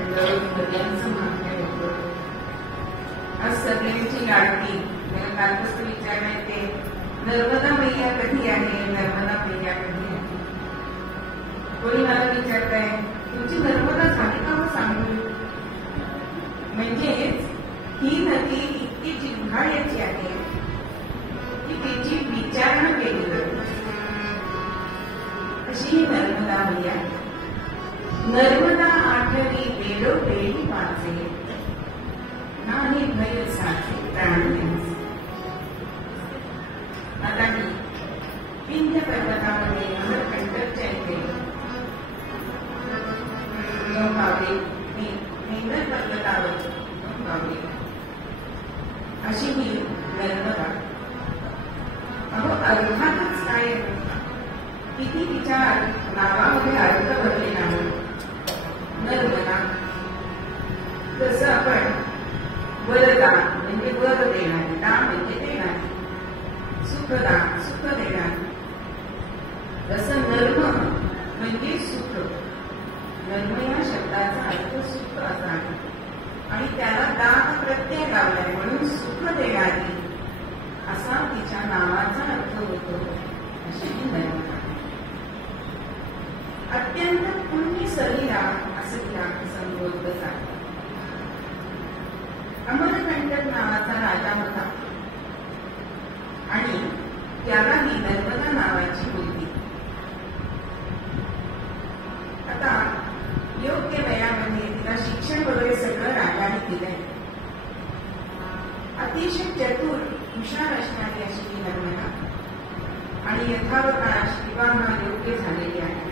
सगळ्यांचं महात्म्य होतं. आज सगळ्यांची लाडकी. मला कालपासून विचारण्यात येते, नर्मदा मैया कधी आहे, नर्मदा मैया कधी आहे. कोणी मला विचारत आहे, तुमची नर्मदा झाली का हो सांगू. म्हणजेच ही नदी इतकी जिव्हाळ्याची आहे की तिची विचारणा केली जाते. अशी ही नर्मदा मैया. नर्मदा आठवी वेळोवेळी वाचे, नाही भय साचे प्राण्यांचे. आता मी विंध्य पर्वतामध्ये अमरकंटकच्या इथे नौकावे, मेंढर पर्वतावर नौकावे, अशी ही नर्मदा. अहो अर्थातच काय किती तिच्या नावामध्ये अर्थ भरलेला आहे. नर्मदा जसं आपण वरदान म्हणजे वर देणार, दान म्हणजे देणार, सुखदान सुख देणार, तसं नर्म म्हणजे सुख. नर्म या शब्दाचा अर्थ सुख असा आहे आणि त्याला दान प्रत्यय लावलाय म्हणून सुख देणारी असा तिच्या नावाचा अर्थ होतो. अशी ही नर्मदा. अत्यंत पुण्य शरीरा असं तिला संबोधलं जातं. अमरकंटक नावाचा राजा होता आणि त्याला ही नर्मदा नावाची होती. आता योग्य वयामध्ये तिला शिक्षण वगैरे सगळं राजाने दिलंय. अतिशय चतुर हुशार असणारी अशी ही नर्मदा आणि यथावकाश विवाह योग्य झालेली आहे.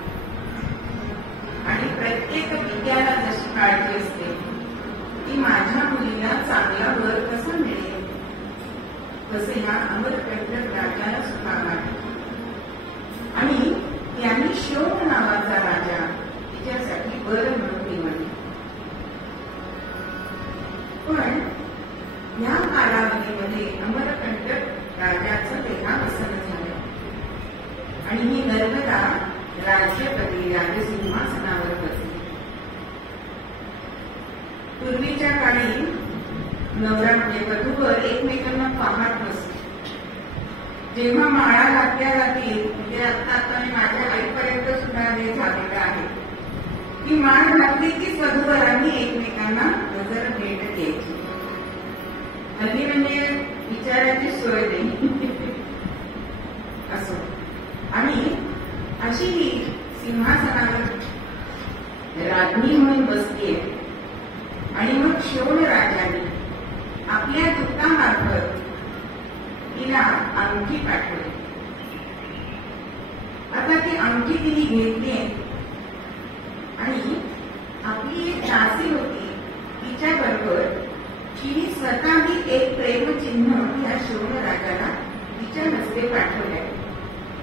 आणि प्रत्येक विद्याला जशी काळजी असते की माझ्या मुलीला चांगला वर कसा मिळेल, तसे ह्या अमरकंटक राजाला सुद्धा वाटले. आणि त्यांनी शोक नावाचा राजा तिच्यासाठी वर म्हणून निवडले. पण या कालावधीमध्ये अमरकंटक राजाचं देहावसन झालं आणि ही नर्मदा राज्यपती राजसिंहासनावर बसली. पूर्वीच्या काळी नवरा म्हणजे वधूवर एकमेकांना पाहत नसते. जेव्हा माळा घातल्या जातील, म्हणजे आता माझ्या आईपर्यंत सुद्धा हे झालेलं आहे की माळ घातली की वधूवरांनी एकमेकांना नजर भेट द्यायची. हल्ली म्हणजे विचाराची सोय नाही असं. आणि अशी ही सिंहासनावर राज्ञी म्हणून बसलीये. आणि मग शोण राजाने आपल्या दूतामार्फत तिला अंगठी पाठवली. आता ती अंगठी तिने घेतली आणि आपली एक दासी होती तिच्याबरोबर तिने स्वतःही एक प्रेमचिन्ह या शोण राजाला तिच्या हस्ते पाठवले.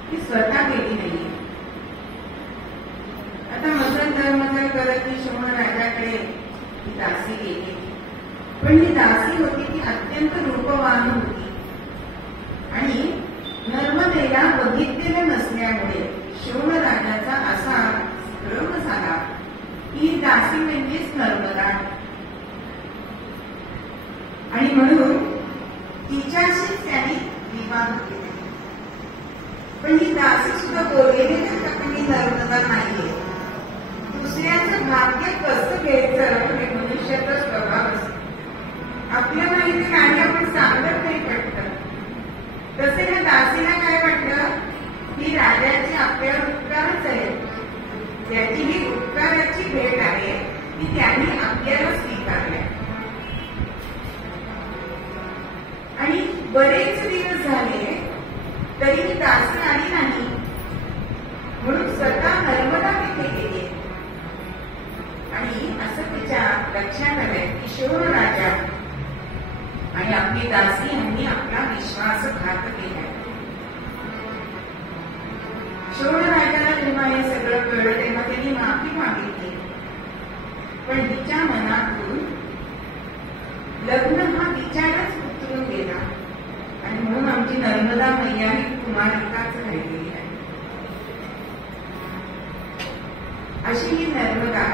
ती स्वतः गेली नाहीये. आता मजल करत ती शोण राजाकडे ती दासी गेली. पण ही दासी होती ती अत्यंत रूपवान होती आणि नर्मदेला बघितलेलं नसल्यामुळे शोण राजाचा असा भ्रम झाला की ही दासी म्हणजेच नर्मदा आणि म्हणून तिच्याशी त्याने विवाह केला. पण ही दासी सुद्धा बोललेली ही नर्मदा नाहीये. दुसऱ्याचं भाग्य कसं घ्यायचं हे मनुष्याचा स्वभाव असतो. आपल्या माहिती नाही आपण सांगत नाही पटतं. तसे ह्या दासीला काय वाटलं की राजाचे आपल्यावर उपकारच आहे, त्याची ही उपकाराची भेट आहे ती त्यांनी आपल्याला स्वीकारल्या. आणि बरेच दिवस झाले तरी ही दासी आली नाही म्हणून स्वतः नर्मदा तिथे गेली. आणि असं तिच्या लक्षात आलंय की शोण राजा आणि आपली दासी यांनी आपला विश्वासघात केलाय. शोण राजाला जेव्हा हे सगळं कळलं तेव्हा त्यांनी माफी मागितली. पण तिच्या मनातून लग्न हा विचारच उतरून गेला आणि म्हणून आमची नर्मदा मैया ही कुमारिकाच राहिलेली आहे. अशी ही नर्मदा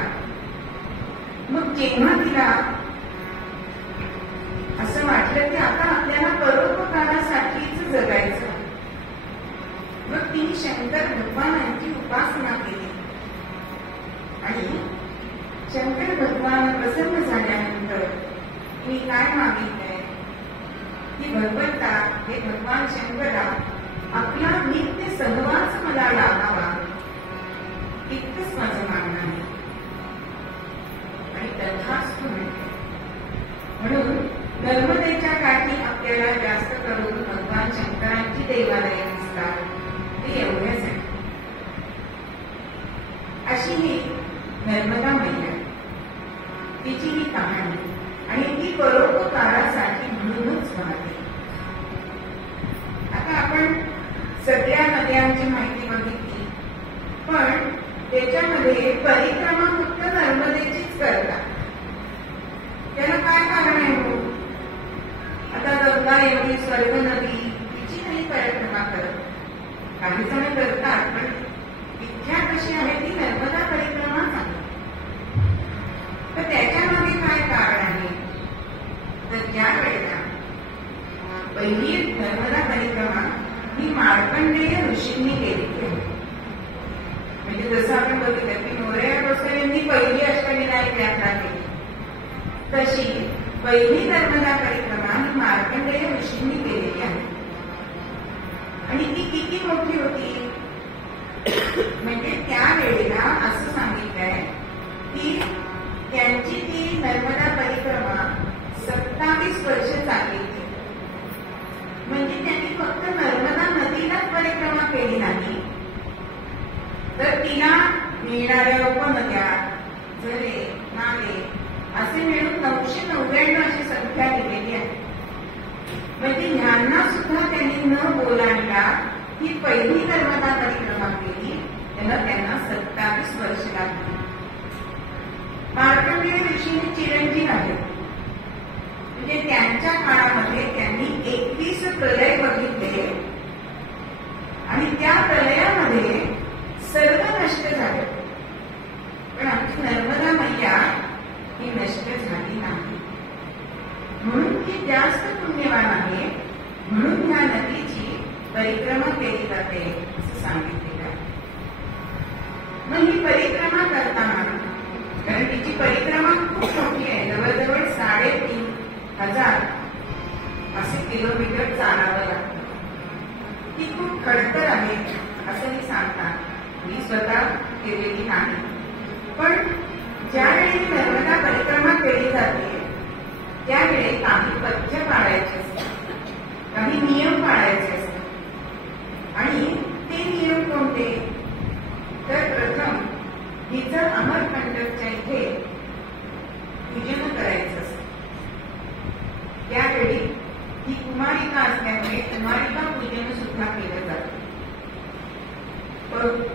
मग जेव्हा तिला असं वाटलं की आता आपल्याला परोपकारासाठीच जगायचं, मग तिने शंकर भगवानांची उपासना केली. आणि शंकर भगवान प्रसन्न झाल्यानंतर मी काय मागितलंय की भगवंता, हे भगवान शंकरा, आपला नित्य सहवास मला लाभावा, इतकंच माझं मागणं आहे. आणि तथास्तु म्हणते. म्हणून नर्मदेच्या काठी आपल्याला जास्त करून भगवान शंकरांची देवालये दिसतात, ते एवढ्याच आहे. अशी ही नर्मदा मैया, तिची ही कहाणी, आणि ती परोपकारासाठी म्हणूनच वाहते. आता आपण सगळ्या नद्यांची माहिती बघितली, पण त्याच्यामध्ये परिक्रमा फक्त नर्मदेचीच करतात. त्याला काय कारण आहे? हो, आता गंगा एवढी स्वर्ग नदी, तिची नाही परिक्रमा करत. काही जण करतात, पण विख्यात कशी आहे ती नर्मदा परिक्रमाच आहे. तर त्याच्यामध्ये काय कारण आहे? तर ज्या वेळेला पहिली नर्मदा परिक्रमा ही मार्कंडेय ऋषींनी केली, म्हणजे जसं आपण बघितलं की मोरया गोसावी यांनी पहिली अष्टविनायक यात्रा केली, तशी पहिली नर्मदा परिक्रमा ही मार्कंडेय ऋषींनी केलेली आहे. आणि ती किती मोठी होती? म्हणजे त्यावेळेला असं सांगितलंय की त्यांची ती नर्मदा परिक्रमा 27 वर्ष चालली. म्हणजे त्यांनी फक्त नर्मदा नदीलाच परिक्रमा केली नाही, तर तिला मिळणाऱ्या उपनद्या, झरे, नाले असे मिळून 999 अशी संख्या दिलेली आहे. म्हणजे ह्यांना सुद्धा त्यांनी न बोलायला ही पहिली नर्मदा परिक्रमा केली, त्यांना 27 वर्ष लागली. मार्कंडेय ऋषी चिरंजीव आहेत, म्हणजे त्यांच्या काळामध्ये त्यांनी 21 प्रलय बघितले, आणि त्या प्रलयामध्ये सर्व नष्ट झाले. पण आमची नर्मदा मैया ही नष्ट झाली नाही, म्हणून ती जास्त पुण्यवान आहे, म्हणून ह्या नदीची परिक्रमा केली जाते असं सांगितलेलं आहे. मग ही परिक्रमा करताना, कारण तिची परिक्रमा खूप मोठी आहे, जवळजवळ 3500 असे किलोमीटर चालावं लागतं. ती खूप खडतर आहे असं मी सांगतात. मी स्वतः केलेली नाही, पण ज्यावेळी नर्मदा परिक्रमा केली जाते त्यावेळी काही पथ्य पाळायचे असतात, काही नियम पाळायचे असतात. आणि ते नियम कोणते? तर प्रथम हिचं अमरकंटकच्या इथे पूजन करायचं असतं. त्यावेळी ही कुमारिका असल्यामुळे कुमारिका पूजन सुद्धा केलं जातं.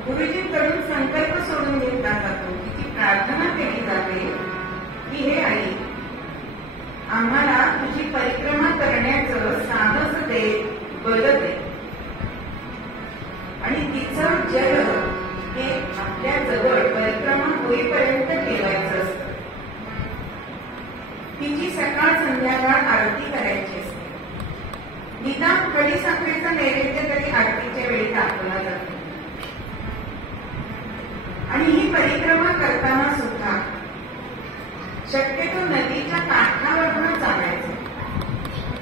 गुरुजींकडून संकल्प सोडून घेतला जातो, तिची प्रार्थना केली जाते की हे आई, आम्हाला तुझी परिक्रमा करण्याचं साहस दे, बल दे. आणि तिचं जल हे आपल्या जवळ परिक्रमा होईपर्यंत ठेवायचं असतं. तिची सकाळ संध्याकाळ आरती करायची असते. निदान खडीसाखरेचा नैवेद्य तरी आरतीच्या वेळी दाखवला जातो. आणि ही परिक्रमा करताना सुद्धा शक्यतो नदीच्या काठावरून चालायचं,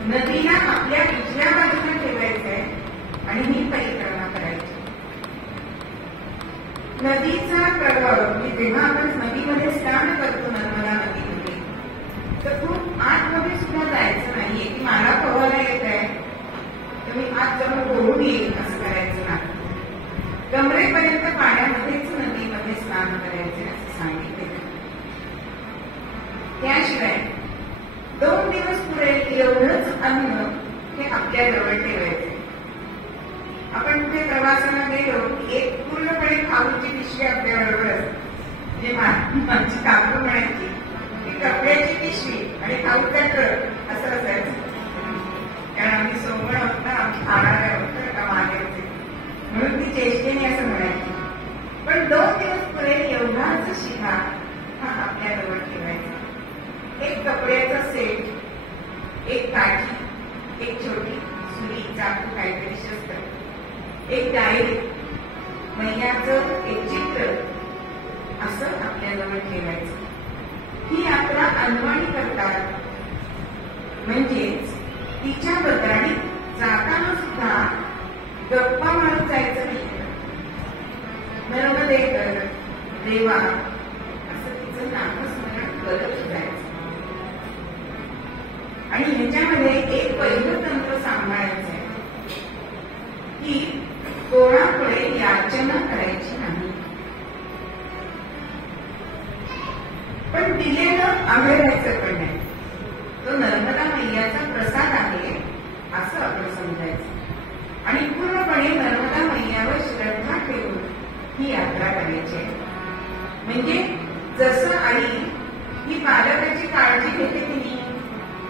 नदीला आपल्या उजव्या बाजूला ठेवायचंय आणि ही परिक्रमा करायची. नदीचा प्रभाव, म्हणजे जेव्हा आपण नदीमध्ये स्नान करतो नर्मदा नदीमध्ये, तर खूप आतमध्ये सुद्धा जायचं नाहीये की मला पोहायला येत आहे तर मी आत जाऊन पोहून येईल असं करायचं नाही. कमरेपर्यंत पाण्यामध्येच नदीमध्ये स्नान करायचे असं सांगितले. त्याशिवाय 2 दिवस पुरेल एवढंच अन्न हे आपल्या जवळ ठेवायचे. आपण कुठे प्रवासाला गेलो की एक पूर्णपणे खाऊची पिशवी आपल्या बरोबर असते. म्हणजे माझी काकू म्हणायची की कपड्याची पिशवी आणि खाऊचा ट्रक असं असायचं. कारण आम्ही सोबत होता, आम्ही खाणाऱ्या होतं का मागे होते, म्हणून ती चेष्टेने असं म्हणायची. पण 2 दिवस पुरेल एवढाच शिधा हा आपल्या जवळ ठेवायचा. कपड्याचा सेट, एक काठी, एक छोटी सुरी, चाकू, काहीतरी शस्त्र, एक डायरी, मैयाचं एक चित्र असं आपल्याजवळ ठेवायचं. ही यात्रा अनवाणी करतात. म्हणजेच तिच्या बदलाने जाताना सुद्धा गप्पा मारत जायचं नाही. नर्मदे कर देवा असं तिचं नामस्मरण करत जायचं. आणि ह्याच्यामध्ये एक पहिलं तंत्र सांभाळायचं आहे की कोणाकडे याचना करायची नाही, पण दिलेलं आढळायचं पण नाही. तो नर्मदा मैयाचा प्रसाद आहे असं आपण समजायचं आणि पूर्णपणे नर्मदा मैयावर श्रद्धा ठेवून ही यात्रा करायची आहे. म्हणजे जसं आई ही बालकाची काळजी घेते की नाही,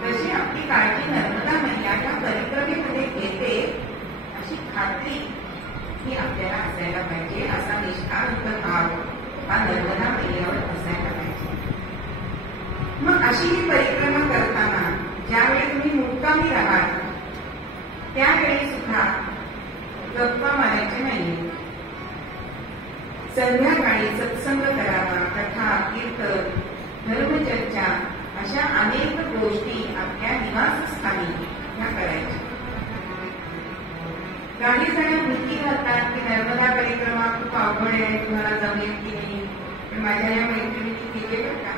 तशी आपली काळजी नर्मदा मैयाच्या परिक्रमेमध्ये घेते अशी खात्री ही आपल्याला असायला पाहिजे. असा निष्ठावंत भाव हा नर्मदा मैयावर असायला पाहिजे. मग अशी ही परिक्रमा करताना ज्यावेळी तुम्ही मुक्कामी राहाल त्यावेळी सुद्धा गप्पा मारायचे नाही. संध्याकाळी सत्संग करावा, कथा, कीर्तन, धर्मचर्चा अशा अनेक गोष्टी आपल्या निवासस्थानी ह्या करायच्या. काही जण भीती घालतात की नर्मदा परिक्रमा खूप अवघड आहे, तुम्हाला जमेल की नाही. पण माझ्या या मैत्रिणी केले बरं का.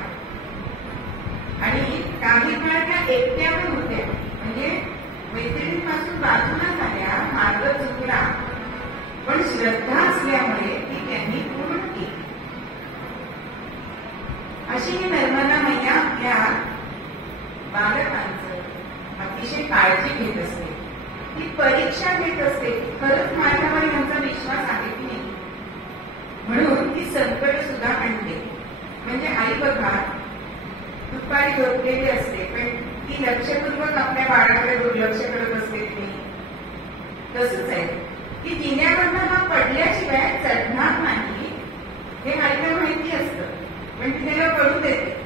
आणि काही काळ त्या एकट्या पण होत्या. म्हणजे मैत्रिणीपासून बाजूला झाल्या, मार्ग चुकला, पण श्रद्धा असल्यामुळे ती त्यांनी पूर्ण केली. अशी ही नर्मदा मैया आपल्या बालकांचं अतिशय काळजी घेत असते. ती परीक्षा घेत असते, खरंच माझ्यावर यांचा विश्वास आहे की नाही. म्हणून ती संकट सुद्धा आणते. म्हणजे आई बघा दुपारी झोपलेली असते, पण ती लक्षपूर्वक आपल्या बाळाकडे दुर्लक्ष करत असते की नाही. तसंच आहे की जिन्यावरनं हा पडल्याशिवाय चढणार नाही हे आईला माहिती असतं, पण ती त्याला पडू देते.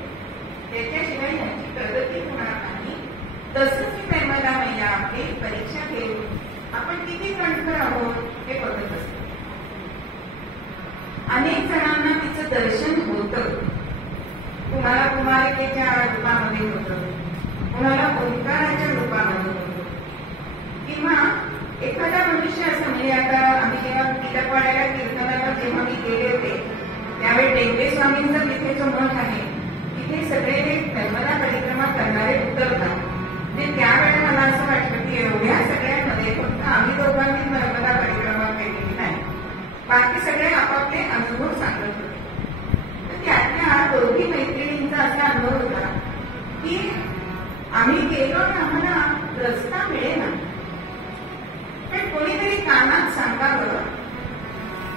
त्याच्याशिवाय ह्याची प्रगती होणार नाही. तसंच ही नर्मदा मैया आपली परीक्षा घेऊन आपण किती कणखर आहोत हे बघत असतो. अनेक जणांना तिचं दर्शन होतं. कुणाला कुमारिकेच्या रूपामध्ये होतं, कुणाला ओंकाराच्या रूपामध्ये होतं, किंवा एखादा मनुष्य असं. म्हणजे आता आम्ही जेव्हा तिलकवाड्याला कीर्तनाला जेव्हा मी गेले होते त्यावेळी टेंबे स्वामींचं तिथे जो मठ आहे तिथे सगळे नर्मदा परिक्रमा करणारे उतरतात. ते त्यावेळेला मला असं वाटलं की एवढ्या सगळ्यांमध्ये फक्त आम्ही दोघांनी नर्मदा परिक्रमा केलेली नाही, बाकी सगळे आपापले अनुभव सांगत होते. तर त्यातल्या दोघी मैत्रिणींचा असा अनुभव होता की आम्ही गेलो आणि आम्हाला रस्ता मिळेना, पण कोणीतरी कानात सांगावं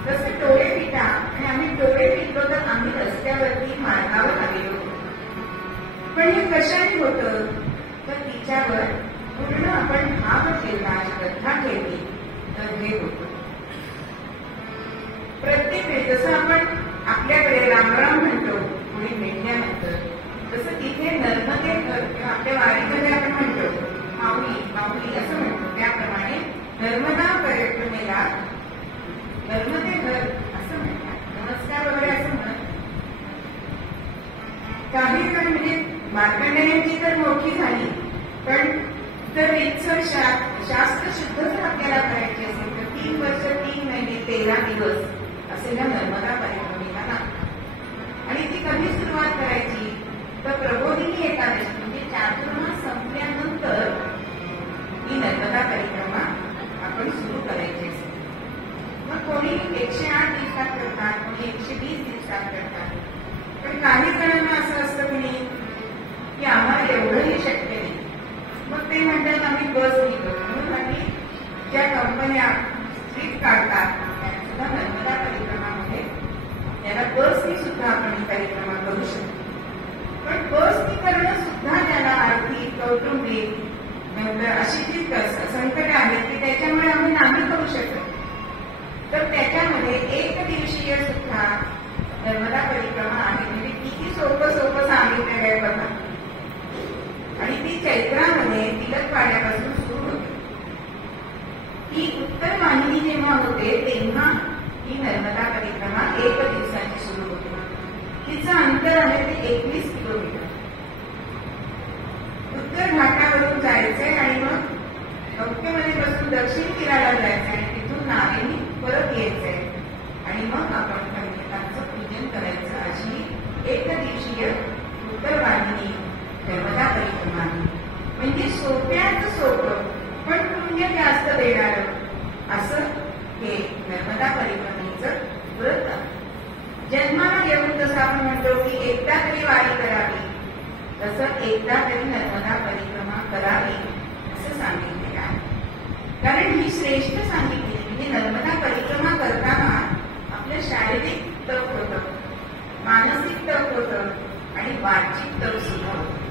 तसं डोळे पिटा. आणि आम्ही डोळे पिटलो तर आम्ही रस्त्यावरती मार्गावर आलेलो. पण हे कशाने होतं तर तिच्यावर पूर्ण आपण भाव ठेवला, श्रद्धा ठेवली तर हे होतं. प्रत्येक वेळी जसं आपण आपल्याकडे रामराम म्हणतो कोणी भेटल्यानंतर, तसं तिथे नर्मदे घर किंवा आपल्या वारीमध्ये आपण म्हणतो माऊली माऊली असं म्हणतो. त्याप्रमाणे नर्मदा परिक्रमेला नर्मदे घर असं म्हणतात. नमस्कार वगैरे असं म्हणत. काही जण म्हणजे मार्कंडेयांची तर मोठी झाली, पण जर रीतसर शास्त्र शुद्ध जर आपल्याला करायची असेल तर 3 वर्ष 3 महिने 13 दिवस असेल नर्मदा परिक्रमेला ना. आणि ती कधी सुरुवात करायची तर प्रबोधिनी एकादशी म्हणजे चातुर्मास संपल्यानंतर ही नर्मदा परिक्रमा आपण सुरू करायची असते. मग कोणी 108 दिवसात करतात, कोणी 120 दिवसात करतात. पण काही जणांना असं असतं की नाही की आम्हाला एवढंही शक्य नाही. मग ते म्हणतात आम्ही बस नाही करतो. म्हणून आम्ही ज्या कंपन्या ट्रिप काढतात सुद्धा नर्मदा परिक्रमामध्ये त्याला बसनी सुद्धा आपण परिक्रमा करू शकतो. पण बसनी करणं सुद्धा त्याला आर्थिक कौटुंबिक अशी जी संकट आहेत की त्याच्यामुळे आम्ही नाही करू शकत. तर त्याच्यामध्ये 1 दिवसीय सुद्धा नर्मदा परिक्रमा आहे. म्हणजे किती सोपं सांगितलेलं आहे बघा. होते तेव्हा ही नर्मदा परिक्रमा 1 दिवसाची सुरू होते. तिचं अंतर आहे ते 21 किलोमीटर. उत्तर घाटावरून जायचंय आणि मग डोक्यामध्ये बसून दक्षिण तीराला जायचं आणि तिथून नावेने परत यायचंय आणि मग आपण पंडितांचं पूजन करायचं. अशी 1 दिवसीय उत्तरवाहिनी नर्मदा परिक्रमा. म्हणजे सोप्याचं सोपं पण पुण्य जास्त देणारं असं हे नर्मदा परिक्रमेचं व्रत. जन्माला येऊन जसं आपण म्हणतो की एकदा तरी वारी करावी, तसं एकदा तरी नर्मदा परिक्रमा करावी असं सांगितलेलं आहे. कारण ही श्रेष्ठ सांगितली. म्हणजे नर्मदा परिक्रमा करताना आपलं शारीरिक तप होतं, मानसिक तप होतं आणि वाचिक तप सुद्धा होतं.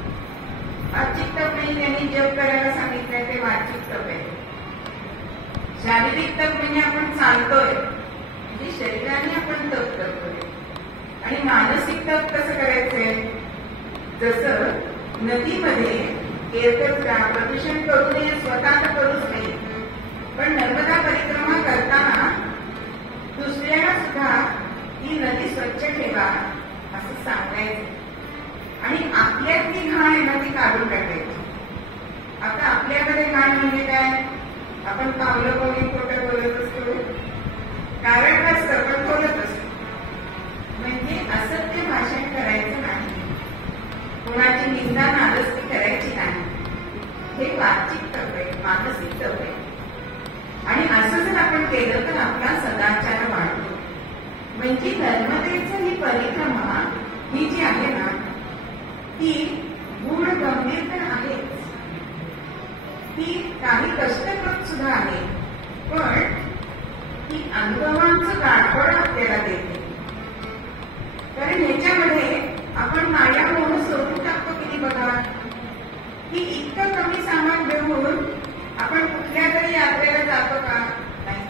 वाचिक तप नाही त्यांनी जप करायला सांगितलंय ते वाचिक तप आहे. शारीरिक तप म्हणजे आपण चालतोय, म्हणजे शरीराने आपण तप करतोय. आणि मानसिक तप कसं करायचंय, जसं नदीमध्ये केरकचरा प्रदूषण करू नये, स्वतः तर करूच नाही, पण नर्मदा परिक्रमा करताना दुसऱ्याला सुद्धा ही नदी स्वच्छ ठेवा असं सांगायचं आणि आपल्यातली घाण आहे ना ती काढून टाकायची. आता आपल्याकडे घाण म्हणजे काय, आपण पावलं पावली खोटं बोलत असतो, कारण नसतं पण बोलत असतो. म्हणजे असत्य भाषण करायचं नाही, कोणाची निंदा नाराजगी करायची नाही. हे वाचिक तप आहे, मानसिक तप आहे. आणि असं जर आपण केलं तर आपला सदाचार वाढतो. म्हणजे नर्मदेचं ही परिक्रमा ही जी आहे ना ती गूढ गंभीर तर आहेच, ती काही कष्टप्रद सुद्धा आहे, पण ती अनुभवांचं गाठोड आपल्याला देते. कारण ह्याच्यामध्ये आपण माया मोह सोडून टाकतो किती बघा, की इतकं कमी सामान घेऊन आपण कुठल्या तरी यात्रेला जातो का, नाही.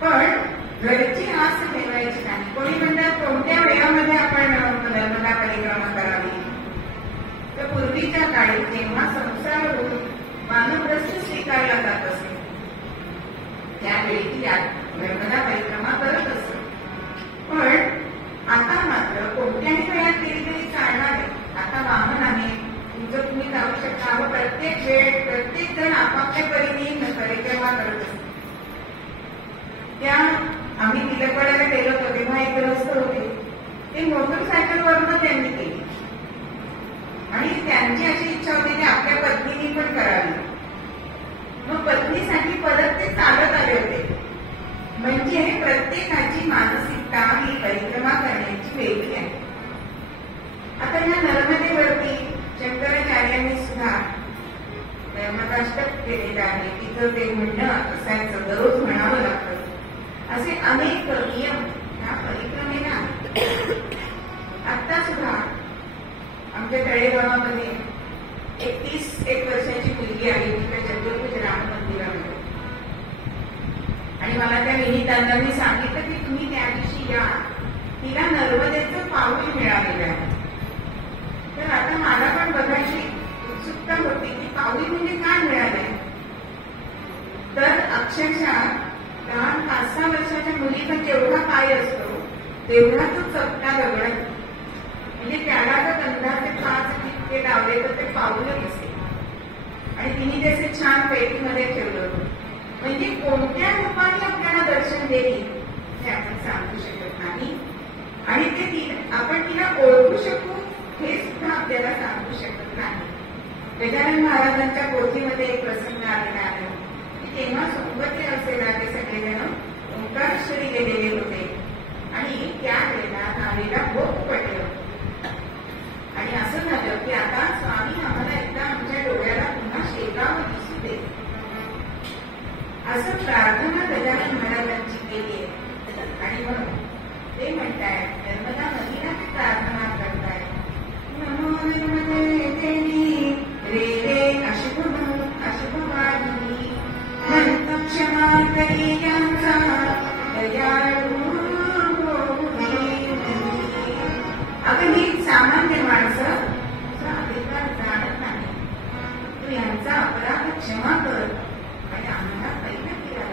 पण घरची आस ठेवायची नाही. कोणी म्हणतात कोणत्या वेळामध्ये आपण नर्मदा परिक्रमा करावी, तर पूर्वीच्या काळी जेव्हा संसार होऊन मानवग्रस्त स्वीकारला जात असे त्यावेळी ती नर्मदा परिक्रमा करत असत. पण आता मात्र कोणत्याही वेळात केली तरी चालणार आहे. आता वाहन आहे, तुमचं तुम्ही जाऊ शकता. व प्रत्येक वेळ प्रत्येक जण आपापल्या परीने परिक्रमा करत असतो. त्या आम्ही तिलकवाड्याला गेलो होतो तेव्हा एक ग्रस्त होते, ते मोटरसायकलवरून त्यांनी केली आणि त्यांची अशी इच्छा होती की आपल्या पत्नीने पण करावी. मग पत्नीसाठी परत ते चालत आले होते. म्हणजे प्रत्येकाची मानसिकता ही परिक्रमा करण्याची वेगळी आहे. आता या नर्मदेवरती शंकराचार्यांनी सुद्धा नर्मदाष्टक केलेलं आहे. तिथं ते म्हणणं असायचं, दररोज म्हणावं लागतं. असे अनेक नियम या परिक्रमेला आहेत. आता सुद्धा आमच्या तळेगावामध्ये 31 वर्षाची मुलगी आहे, तिच्या चतुर्भुज राम मंदिरामध्ये. आणि मला त्या विनीतांनी सांगितलं की तुम्ही त्या दिवशी या, तिला नर्मदेचं पाऊल मिळालेलं आहे. तर आता मला पण बघायची उत्सुकता होती की पाऊल म्हणजे काय मिळालंय. तर अक्षरशः 5-6 वर्षाच्या मुलीचा जेवढा पाय असतो तेवढा तो चपटा दगड, म्हणजे त्याला जर गंधाचे 5 टिपके लावले तर ते पाऊलच असते. आणि तिने त्याचे छान पेटीमध्ये ठेवलं होतं. म्हणजे कोणत्या रूपाने आपल्याला दर्शन देईल हे आपण सांगू शकत नाही. आणि ते आपण तिला ओळखू शकू हे सुद्धा आपल्याला सांगू शकत नाही. गजानन महाराजांच्या पोथीमध्ये एक प्रसंग आलेला आहे. तेव्हा सोबत असेल ते सगळेजण ओंकारेश्वरी गेलेले होते आणि त्यावेळेला नावेला भोग पडलं. आणि असं झालं की आता स्वामी आम्हाला एकदा आमच्या डोळ्याला पुन्हा शेगाव दिसू दे असं प्रार्थना गजानन महाराजांची केली आहे. आणि म्हणून ते म्हणतायत नर्मदा नदीला ते प्रार्थना करतायत, नमो नर्मदे देवी रे रे अशुभवादिनी क्षमा करी यांचा दयाळू. अगं ही सामान्य माणसं तुझा अधिकार जाणत नाही, तू यांचा अपराध क्षमा कर आणि आम्हाला पहिला केला.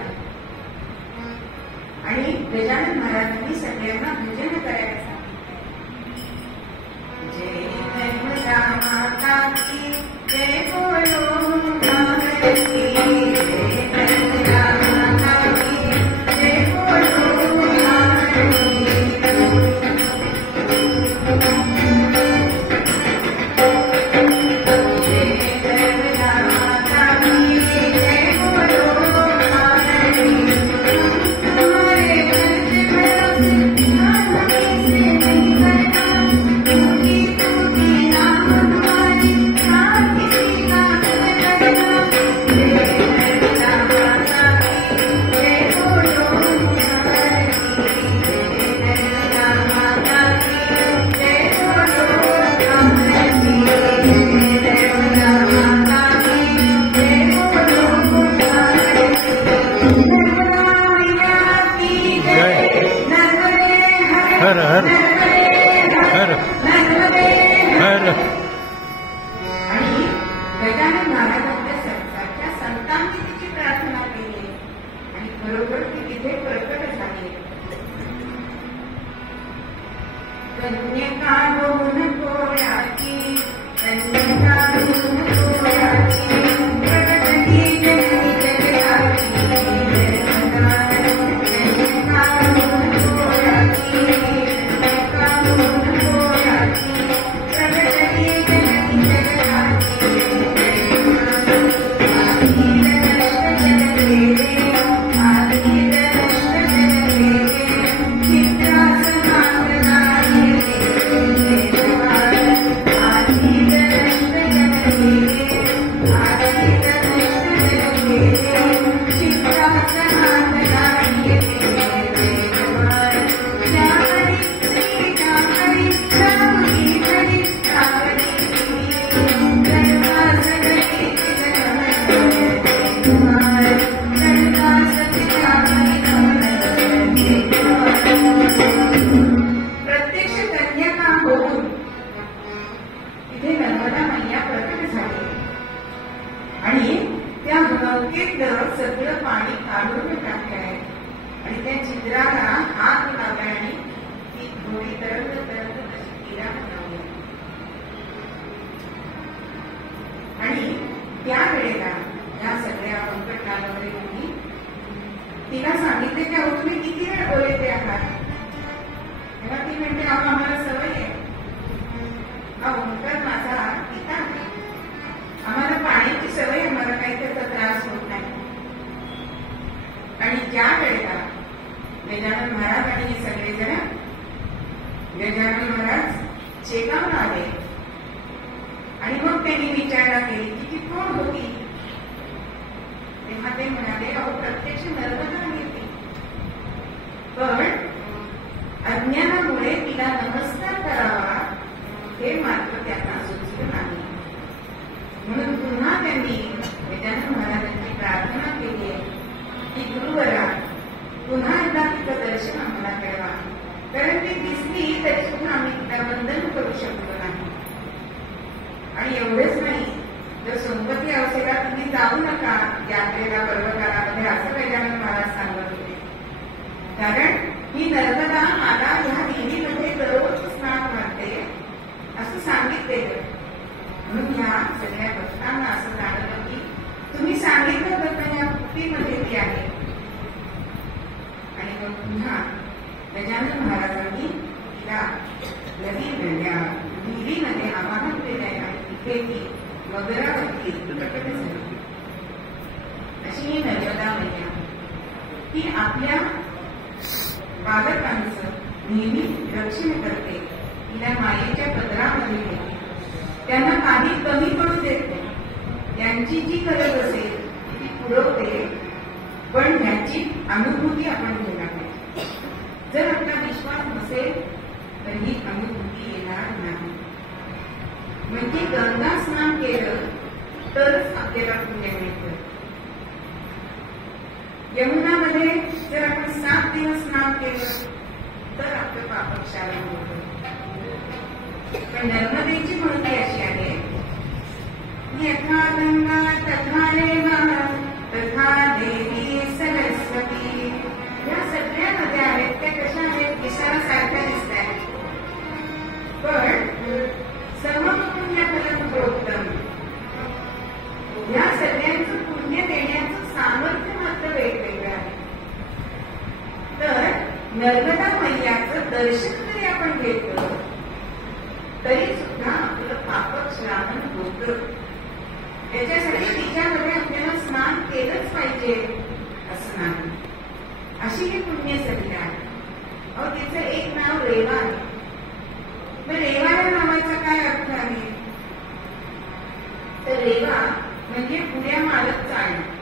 तिथे नर्मदा मैया प्रकट झाली आणि त्या नौकेतलं सगळं पाणी काढून टाकले आहे आणि त्या चित्राला हात लावला आणि ती थोडी तरंग तरंग अशी तिला बनवली आणि त्यावेळेला या सगळ्या वंकटलाल वगैरे मुली तिला सांगितले की अहो तुम्ही किती वेळ बोलते आहात. तेव्हा ती म्हणते अहो आम्हाला सवय आहे. हा ओंकार माझा पिता आहे. आम्हाला पाण्याची सवय, आम्हाला काही त्याचा त्रास होत नाही. आणि ज्या वेळेला गजानन महाराज आणि हे सगळेजण गजानन महाराज शेगावला आले आणि मग त्यांनी विचारणा केली की ती कोण होती. तेव्हा ते म्हणाले अहो प्रत्यक्ष नर्मदा होती, पण अज्ञानामुळे तिला नमस्कार करावा हे मात्र त्यांना सुचलं नाही. म्हणून पुन्हा त्यांनी गजानन महाराजांची प्रार्थना केली आहे की गुरुवरा पुन्हा एकदा तिचं दर्शन आम्हाला करावा, कारण ती दिसली तरी सुद्धा आम्ही तिला वंदन करू शकलो नाही. आणि एवढंच नाही, जर सोमवती अवसेला तुम्ही जाऊ नका यात्रेला पर्वतामध्ये असं गजानन महाराज सांगत होते, कारण ही नर्मदा मला ह्या विहिरीमध्ये दररोज स्नान घालते असं सांगितलेलं. म्हणून ह्या सगळ्या भक्तांना असं जाणवलं की तुम्ही सांगितलं होतं या भक्तीमध्ये ती आहे. आणि मग पुन्हा गजानन महाराजांनी तिला नदीच्या विहिरीमध्ये आवाहन केलंय आणि तिथे ती मगरावरती प्रकट झाली. अशी ही नर्मदा मैया ती आपल्या बालकांचं नेहमी रक्षण करते. तिला मायेच्या पदरामध्ये घेते, त्यांना काही कमी पडू देत नाही. त्यांची जी गरज असेल ती पुरवते, पण ह्याची अनुभूती आपण घेणार नाही. जर आपला विश्वास नसेल तर ही अनुभूती येणार नाही. म्हणजे गंगा स्नान केलं तरच आपल्याला पुण्य मिळतं. यमुनामध्ये जर आपण 7 दिवस स्नान केलं तर आपलं पापक्षालन होतं. पण नर्मदेची म्हणती अशी आहे, यथा गंगा तथा रेवा तथा देवी सरस्वती. या सगळ्या नद्या आहेत त्या कशा आहेत, विशाळासारख्या दिसत आहेत, पण समपुण्यफलं प्रोक्तम. या सगळ्यांचं पुण्य देण्याचं सामर्थ्य मात्र वेगवेगळं आहे. तर नर्मदा मैयाचं दर्शन जरी आपण घेतलं तरी सुद्धा आपलं पापक्षालन होतं. त्याच्यासाठी तिच्यामध्ये आपल्याला स्नान केलंच पाहिजे असं नाही. अशी ही पुण्यसलिला आहे. अहो तिचं एक नाव रेवा आहे. मग रेवा या नावाचा काय अर्थ आहे, तर रेवा म्हणजे पुढ्या मारत चालणं.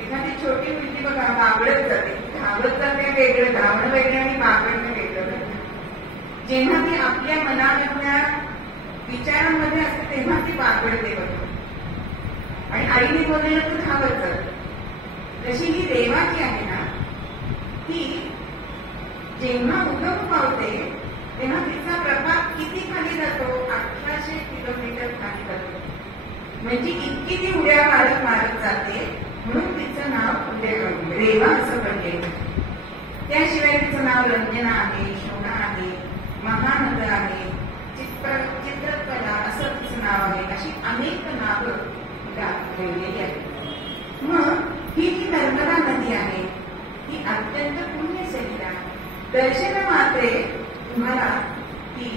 एखादी छोटी मुलगी बघा बागडत जाते, धावत जाते वेगळं, धावणं वेगळं आणि बागडणं वेगळं. जेव्हा ती आपल्या मनामधल्या विचारांमध्ये असते तेव्हा ती बागडते बघ, आणि आईने बोललेलं तर धावत जात. तशी ही रेवा जी आहे ना, ती जेव्हा उगम पावते तेव्हा तिचा प्रभाव किती खाली जातो, 1800 किलोमीटर खाली जातो. म्हणजे इतकी ती उड्या मारत मारत जाते, म्हणून तिचं नाव रेवा असं पडले. त्याशिवाय तिचं नाव रंजना आहे, शोभा आहे, महानद आहे, चित्रकला असं तिचं नाव आहे. अशी अनेक नावं तिला ठेवलेली आहेत. मग ही जी नर्मदा नदी आहे ही अत्यंत पुण्यसलिला. दर्शन मात्रे तुम्हाला ती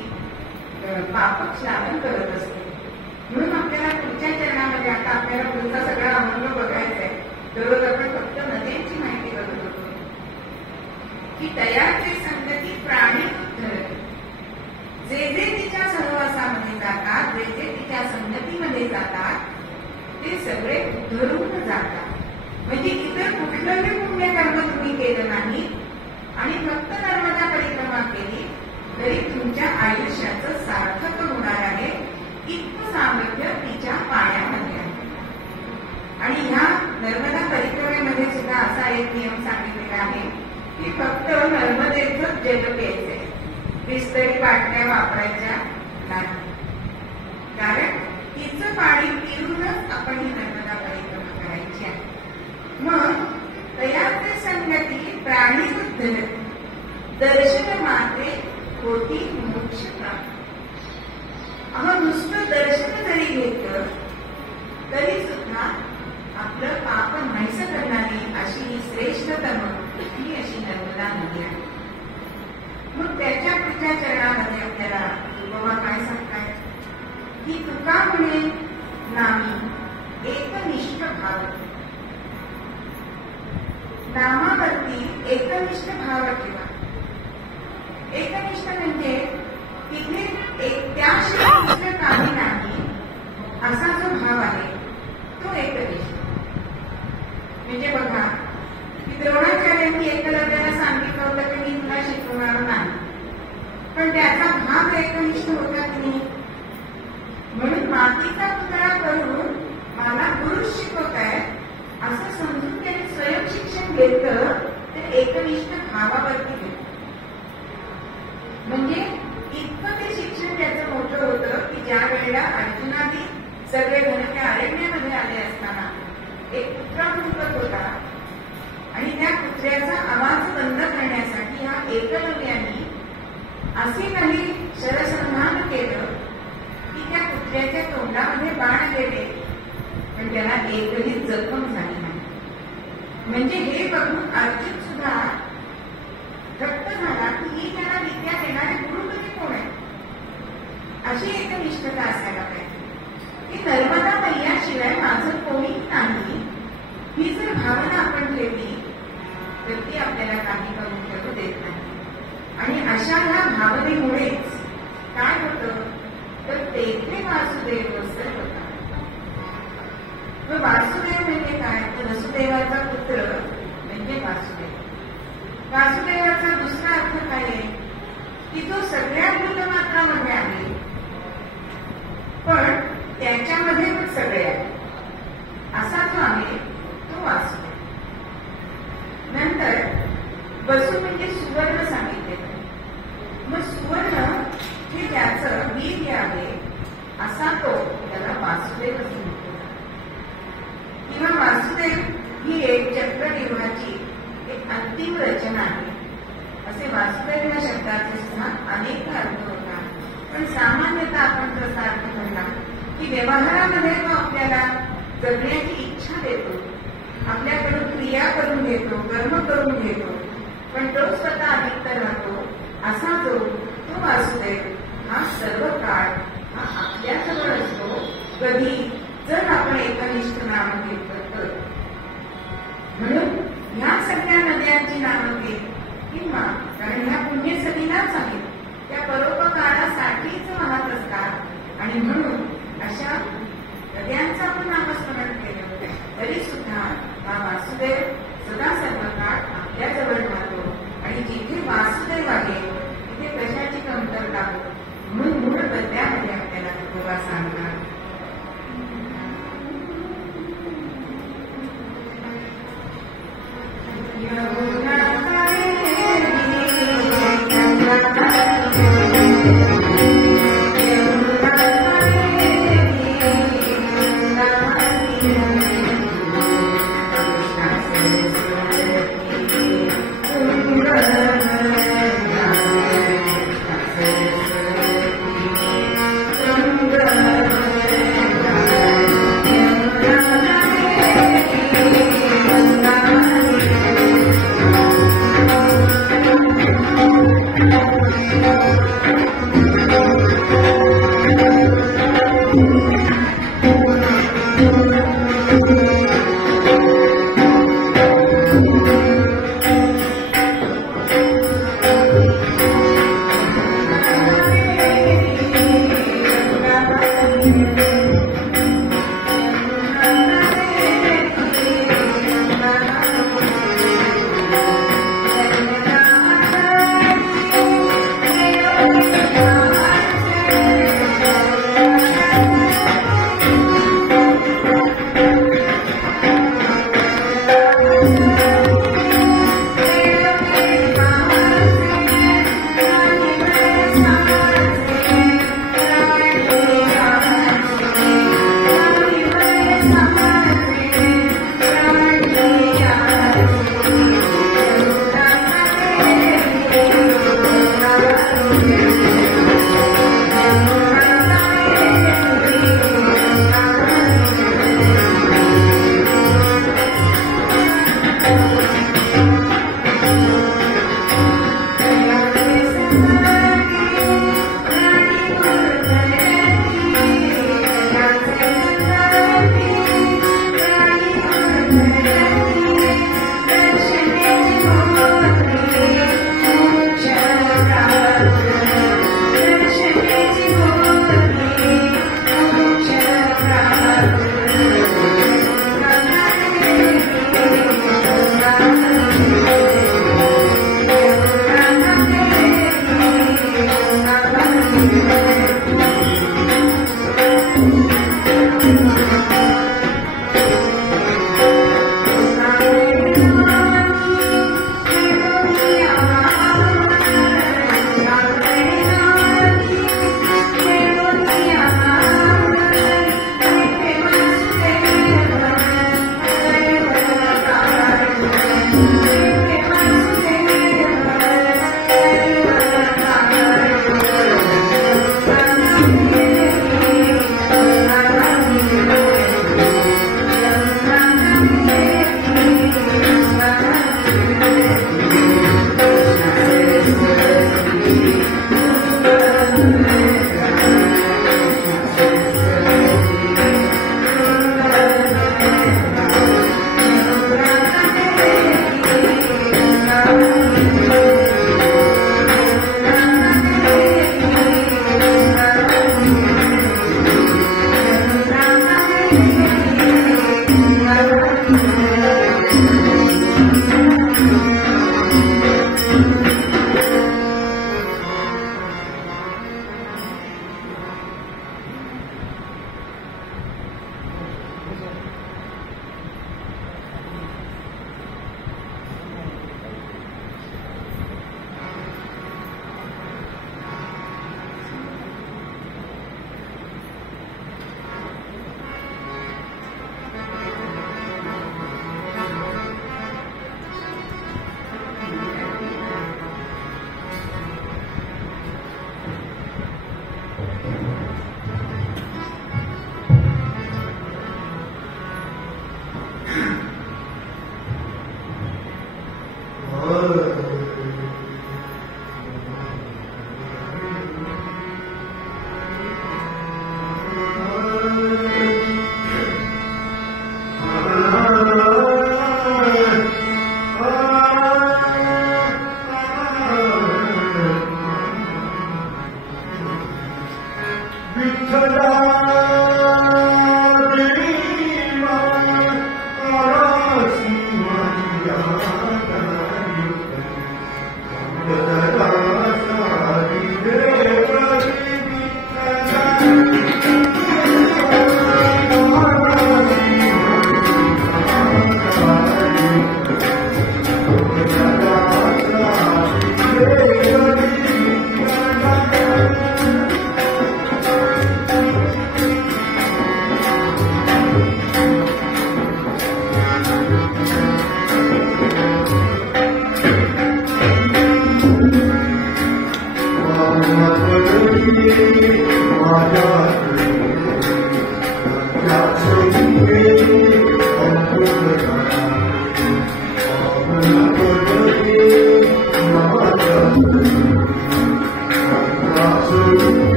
पापक्षालन करत असते. म्हणून आपल्याला पुढच्या चरणामध्ये आता आपल्याला पुढचा सगळा अनुभव बघायचा आहे. दररोज आपण फक्त नद्यांची माहिती बघत होतो की तयारचे संगती प्राणी धरत. जे जे तिच्या सहवासामध्ये जातात, जे जे तिच्या संगतीमध्ये जातात ते सगळे धरून जातात. म्हणजे इतर कुठलंही पुण्यकर्म तुम्ही केलं नाही आणि फक्त नर्मदा परिक्रमा केली तरी तुमच्या आयुष्याचं सार्थक होणार आहे. इतकं सामर्थ्य तिच्या पाण्यामध्ये आहे. आणि ह्या नर्मदा परिक्रमेमध्ये सुद्धा असा एक नियम सांगितलेला आहे की फक्त नर्मदेचंच जल प्यायचंय, बिस्तरी बाटल्या वापरायच्या नाही. कारण पाणी पिरूनच आपण ही नर्मदा परिक्रमा करायची आहे। मग तयाचे संगती प्राणी दर्शन माते होती मोक्ष प्राप्त। नुसतं दर्शन जरी घेतलं तरी सुद्धा आपलं पाप नाहीस करणारी अशी ही श्रेष्ठतम ही अशी नर्मदा नदी आहे। मग त्याच्या पुढच्या चरणामध्ये आपल्याला बाबा काय सांगताय की तुका म्हणे नामी एकनिष्ठ भाव, नामावरती एकनिष्ठ भाव ठेवा। एकनिष्ठ म्हणजे तिथे त्याशिवाय दुसरं काही नाही असा जो भाव आहे तो एकनिष्ठ। म्हणजे बघा की द्रोणाचार्यांनी एकलव्याला सांगितलं होतं की मी तुला शिकवणार नाही, पण त्याचा भाव एकनिष्ठ होता की नाही। म्हणून मातीचा पुतळा करून मला गुरु शिकवताय असं समजून त्याने स्वयं शिक्षण घेतलं तर एकनिष्ठ भावावरती घेतलं। म्हणजे इतकं ते शिक्षण त्याचं मोठं होतं की ज्या वेळेला अर्जुनादी सगळे जण त्या अरण्यामध्ये आले असताना एक कुत्रा भुंकत होता आणि त्या कुत्र्याचा आवाज बंद करण्यासाठी हा एकलव्याने असे काही शरसंधान केलं की त्या कुत्र्याच्या तोंडामध्ये बाण गेले पण त्याला एकही जखम झाली नाही। म्हणजे हे बघून अर्जुन सुद्धा थक्क झाला की ही त्याला विद्या देणारे गुरु कधी कोण आहे। अशी एकनिष्ठता असायला पाहिजे की नर्मदा मैयाशिवाय माझं कोणी नाही ही जर भावना आपण ठेवली तर ती आपल्याला काही करून ठेवू देत नाही। आणि अशा ह्या भावनेमुळेच काय होतं तर तेथे वासुदेव वसत होता। वासुदेव म्हणजे काय तर वसुदेवाचा पुत्र म्हणजे वासुदेव। वासुदेवाचा दुसरा अर्थ काय आहे की तो सगळ्या भूतमात्रामध्ये आहे पण त्याच्यामध्ये पण सगळे आहे असा जो आहे तो वासुदेव। नंतर वसु म्हणजे सुवर्ण सांगितले। मग सुवर्ण हे त्याचं वीर्य आहे असा तो त्याला वासुदेव असे म्हणतो किंवा वासुदेव ही एक चक्रव्यूहाची एक अंतिम रचना आहे असे वासुदेव या शब्दाचे सुद्धा अनेक अर्थ होतात। पण सामान्यतः आपण तसा अर्थ म्हणला की व्यवहारामध्ये तो आपल्याला जगण्याची इच्छा देतो, आपल्याकडून क्रिया करून घेतो, कर्म करून घेतो, पण तो स्वतः अभिक्त राहतो असा जो तो वासुदेव हा सर्व काळ हा आपल्याजवळ असतो कधी जर आपण एकनिष्ठ नाम घेतलं तर। म्हणून ह्या सगळ्या नद्यांची नावं घेत किंवा कारण ह्या पुण्यसलीलाच आहेत त्या परोपकारासाठीच वाहत असतात आणि म्हणून अशा नद्यांचं आपण नामस्मरण केलं तरी सुद्धा हा वासुदेव सदा सर्व काळ आपल्याजवळ राहतो आणि जिथे वासुदेव आहे तिथे कशाची कमतरता म्हणून मूळ पद्यामध्ये आपल्याला तुकोबा सांगणार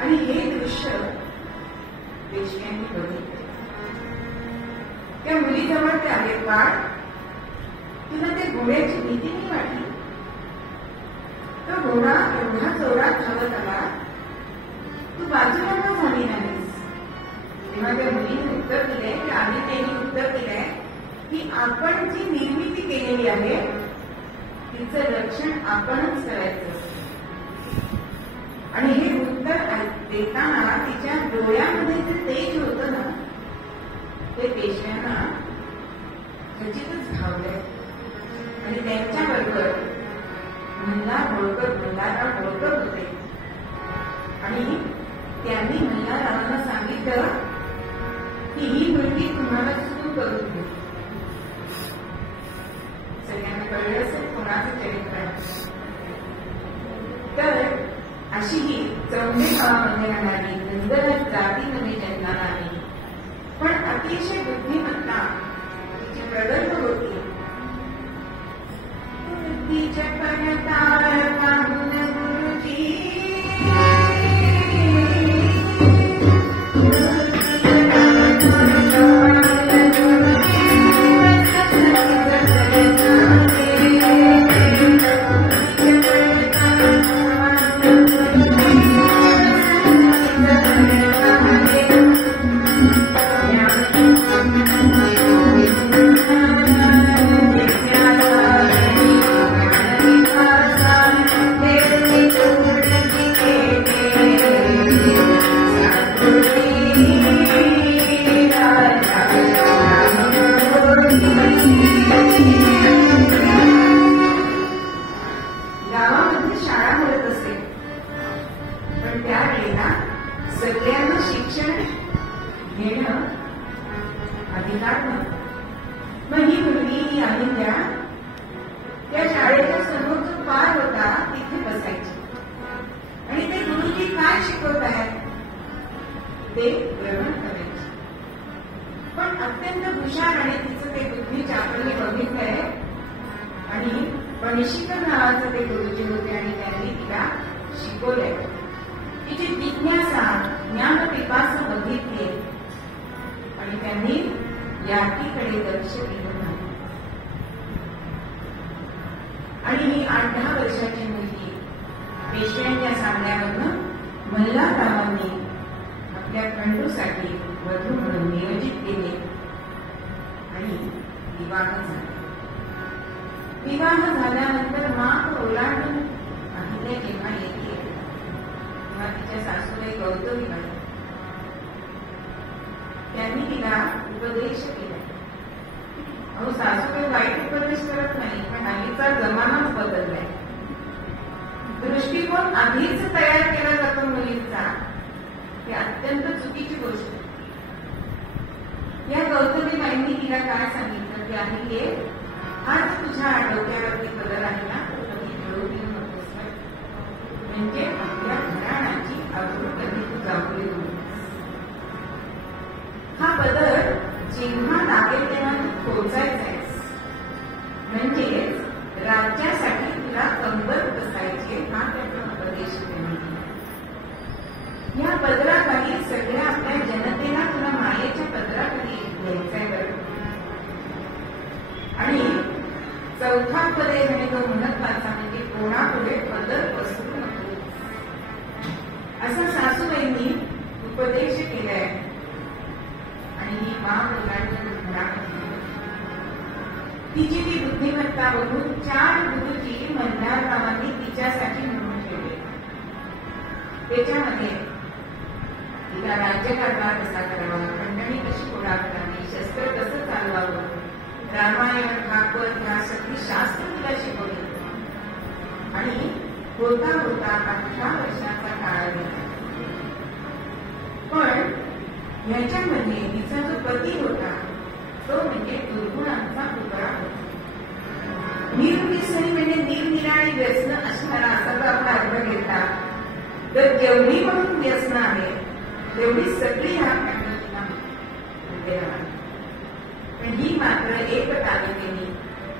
आणि हे दृश्य पेशव्यांनी बघितले. त्या मुलीजवळ ते आले. बाळ, तुला त्या घोड्याची भीती नाही वाटली? तो घोडा एवढा जोरात धावत आला, तू बाजूला का झाली नाहीस? तेव्हा त्या मुलीने उत्तर दिले की आम्ही त्यांनी उत्तर दिलंय की आपण जी निर्मिती केलेली आहे तिचं रक्षण आपणच करायचं. आणि हे उत्तर देताना तिच्या डोळ्यामध्ये जे तेज होतं ना, ते पेशव्यांना खचितच भावलंय. आणि त्यांच्याबरोबर मल्हारराव होळकर होते. आणि त्यांनी मल्हाररावांना सांगितलं की ही मुलगी तुम्हाला सुरू करून देऊ. सगळ्यांना कळलं असेल कोणाचं चरित्र आहे. तर अशी ही चौंडे गावामध्ये राहणारी नंदन जातीमध्ये जन्माला आली, पण अतिशय बुद्धिमत्ता तिची प्रगल्भ होती. बुद्धीच्या करताळ पाहून गुरुजी सगळ्यांना शिक्षण घेणं अधिकार नव्हतं. मग ही मुलगी ही अहिल्या त्या शाळेच्या समोर जो पार होता तिथे बसायची आणि ते गुरुजी काय शिकवत आहेत ते ग्रहण करायचे. पण अत्यंत हुशार आणि तिचं ते बुद्धी चापल्य बघितलंय. आणि पणशीकर नावाचे ते गुरुजी होते आणि त्यांनी तिला शिकवलंय. तिची जिज्ञासा ज्ञान पिपासा बघितली आणि त्यांनी याकीकडे लक्ष दिलं नाही. आणि ही 8-10 वर्षाची मुलगी पेशव्यांच्या सांगण्यावरून मल्हाररावांनी आपल्या खंडूसाठी वधू म्हणून नियोजित केले आणि विवाह झाला. विवाह झाल्यानंतर माप ओलांडून अहिल्या जेव्हा येते तेव्हा तिच्या सासूबाई गौतमीबाई त्यांनी तिला उपदेश केला. अहो, सासूबाई वाईट उपदेश करत नाही, पण हल्लीचा जमानाच बदललाय. दृष्टिकोन आधीच तयार केला जातो मुलींचा, ही अत्यंत चुकीची गोष्ट. या गौतमीबाईंनी तिला काय सांगितलं की अहिल्ये, आज तुझ्या डोक्यावरती पदर आहे ना, कधी मिळवून येऊ नकोस, म्हणजे आपल्या घराण्याची अगदी कधी तू जाऊ. हा पदर जेव्हा लागेल तेव्हा तू पोचायचायस, म्हणजे राज्यासाठी तुला कंबर बसायचे, हा त्याचा उपदेश त्यांनी दिला. या पदराखाली सगळ्या आपल्या जनतेला तुला मायेच्या पदराखाली घ्यायचंय बरं. आणि चौथा पदे म्हणजे तो महत्वाचा म्हणजे कोणापुढे पदर बसू नको, असा सासूबाईंनी उपदेश केलाय. आणि ही बाप ओलांडून घरामध्ये तिची ती बुद्धिमत्ता बघून 4 गुरुजी मल्हाररावांनी तिच्यासाठी म्हणून ठेवले. त्याच्यामध्ये तिला राज्यकारभार कसा करावा, खंडणी कशी पुढा करावी, शस्त्र कसं चालवावं, रामायण भागवत ह्या सगळी शास्त्र तिला शिकवली. आणि होता होता 18 वर्षाचा काळ गेला. पण ह्याच्यामध्ये तिचा जो पती होता तो म्हणजे दुर्गुणांचा पुतळा होता. निर्व्यसनी म्हणजे निरनिराळी व्यसन असणारा असा जर आपला अर्थ घेतला तर जेवढी म्हणून व्यसन आहे तेवढी सगळी ह्या पद्धतीला पण ही मात्र एक तालिकेने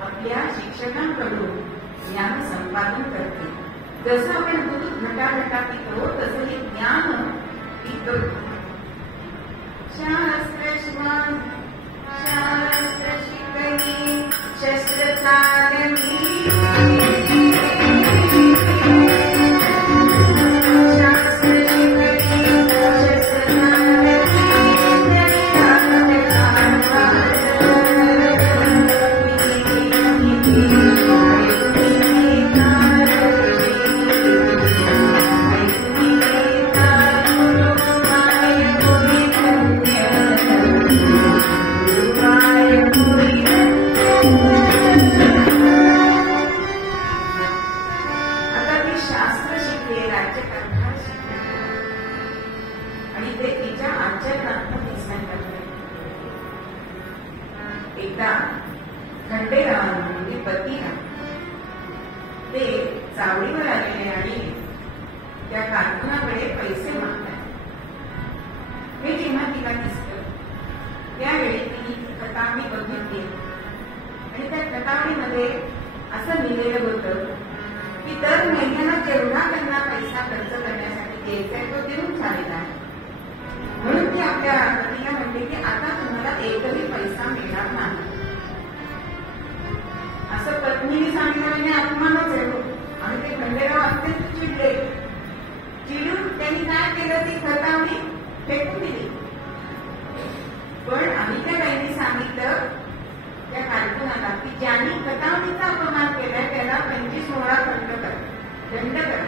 आपल्या शिक्षकांकडून ज्ञान संपादन करते. जसं आपण दूध घटाघटा पितो तसं हे ज्ञान शास्त्र शिवान शास्त्र शिकली शस्त्र चालवी एकदा खंडेराव म्हणजे पतीला ते चावडीवर आलेले आणि त्या कारखान्याकडे पैसे मागतात. हे जेव्हा तिला दिसलं त्यावेळी तिने कथावणी बघितली आणि त्या कथावणीमध्ये असं लिहिलेलं होतं की दर महिन्याला जेवढा त्यांना पैसा खर्च करण्यासाठी द्यायचा आहे तो देऊन झालेला आहे. म्हणून ती आपल्या पतीला म्हणते की आता तुम्हाला एकही पैसा मिळणार नाही. असं पत्नीने सांगितलं म्हणजे अपमानच आहे. आणि ते खंडेराव अत्यंत चिडले. चिडून त्यांनी काय केलं ती खतावणी फेकून दिली. पण अहिल्याबाईंनी सांगितलं त्या कारकुनाला की ज्यांनी खतावणीचा अपमान केलाय त्याला 25 दंड करा.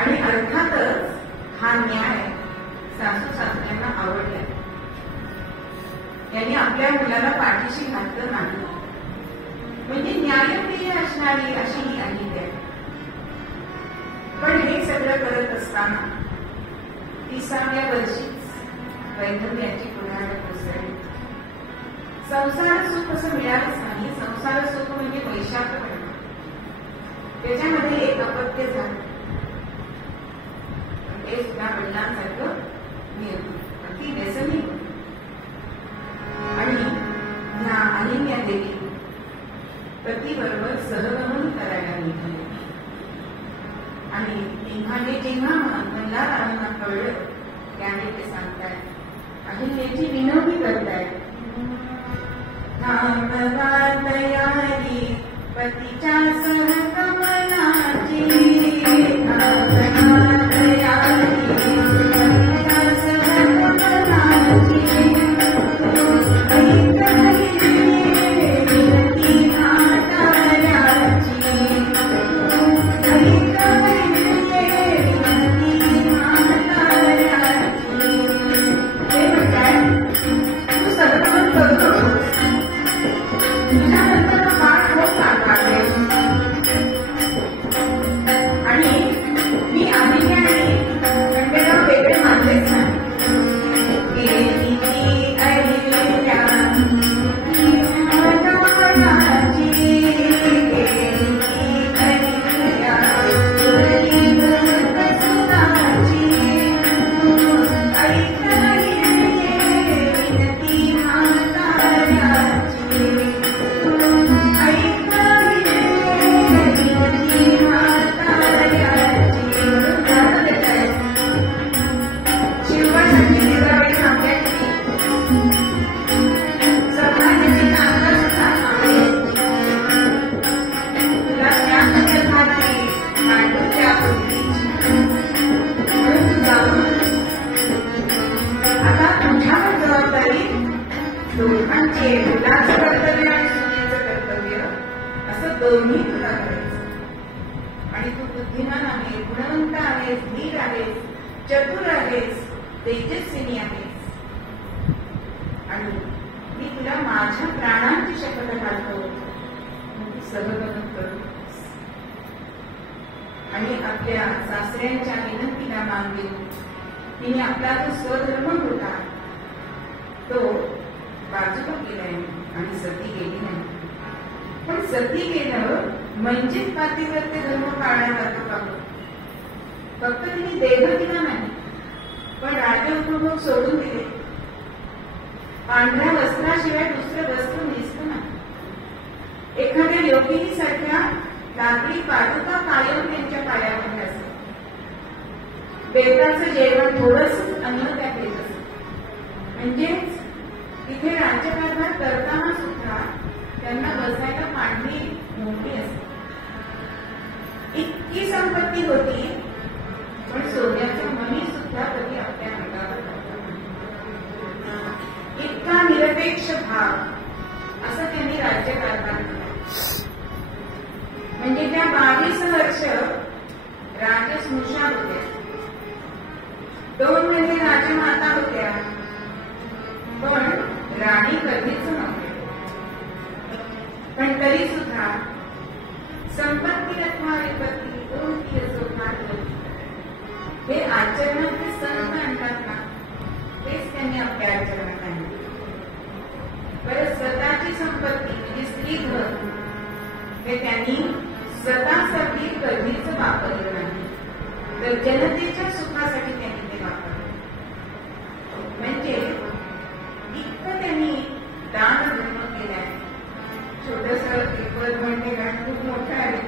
आणि अर्थातच हा न्याय सासू सासऱ्यांना आवडला. त्यांनी आपल्या मुलाला पाठीशी घातलं नाही. म्हणजे न्यायप्रिय असणारी अशी ही अहिल्या. पण हे सगळं करत असताना 30व्या वर्षीच वैधव्याची कुऱ्हाड कोसळली. संसार सुख असं मिळालंच नाही. संसार सुख म्हणजे वैशाख पडणं. त्याच्यामध्ये एक अपत्य झालं. हे सुद्धा वडिलांसारखं ती व्यसनी आणि ह्या अहिल्या देवी पतीबरोबर सहगमन करायला निघाले. आणि निघाले जेव्हा मल्हारांना कळलं त्याने ते सांगतायत अहिल्याची विनवणी करतायत. तयारी पतीच्या सहगमनाची दोन्ही तुला करायचं. आणि तू बुद्धिमान आहेस, गुणवंत आहेस, धीर आहेस, चतुर आहेस, तेजस्विनी आहेस. आणि मी तुला माझ्या प्राणांची शपथ घालतो सहगमन करू. आणि आपल्या सासऱ्यांच्या विनंतीला मान देऊन तिने आपला जो स्वधर्म होता तो बाजूला केलाय आणि सती गेली नाही. पण सती गेलं म्हणजेच पातिव्रत्य धर्म पाळण्यात जातो का? फक्त तिने देह दिला नाही पण राजउपभोग सोडून दिले. पांढऱ्या वस्त्राशिवाय दुसरं वस्त्र नेसतं नाही. एखाद्या योगिनीसारख्या लाकडी पादुका कायम त्यांच्या पायामध्ये असतात. बेताचं जेवण थोडंच अन्न त्या देत असत. म्हणजेच तिथे राज्यकारभार करताना सुद्धा त्यांना बसायला पाणी मोठी असते. इतकी संपत्ती होती, पण सोन्याचं मणी सुद्धा कधी आपल्या अंगावर इतका निरपेक्ष भाव असं त्यांनी राज्यकारभार केला. म्हणजे त्या 22 वर्ष राजस्नुषा होत्या, 2 महिने राजमाता होत्या, पण राणी कधीच नव्हत्या. पण तरी सुद्धा संपत्ती अथवा विपत्ती कोणती असो फार हे आचरणात ते संत आणतात ना, तेच त्यांनी आपल्या आचरणात आणले. बरं, स्वतःची संपत्ती म्हणजे स्त्री घर हे त्यांनी स्वतःसाठी कधीच वापरलं नाही, तर जनतेच्या सुखासाठी त्यांनी ते वापरलं. म्हणजे इतकं त्यांनी दान धर्म केलाय. छोटस एक पद म्हणते का, खूप मोठं आहे.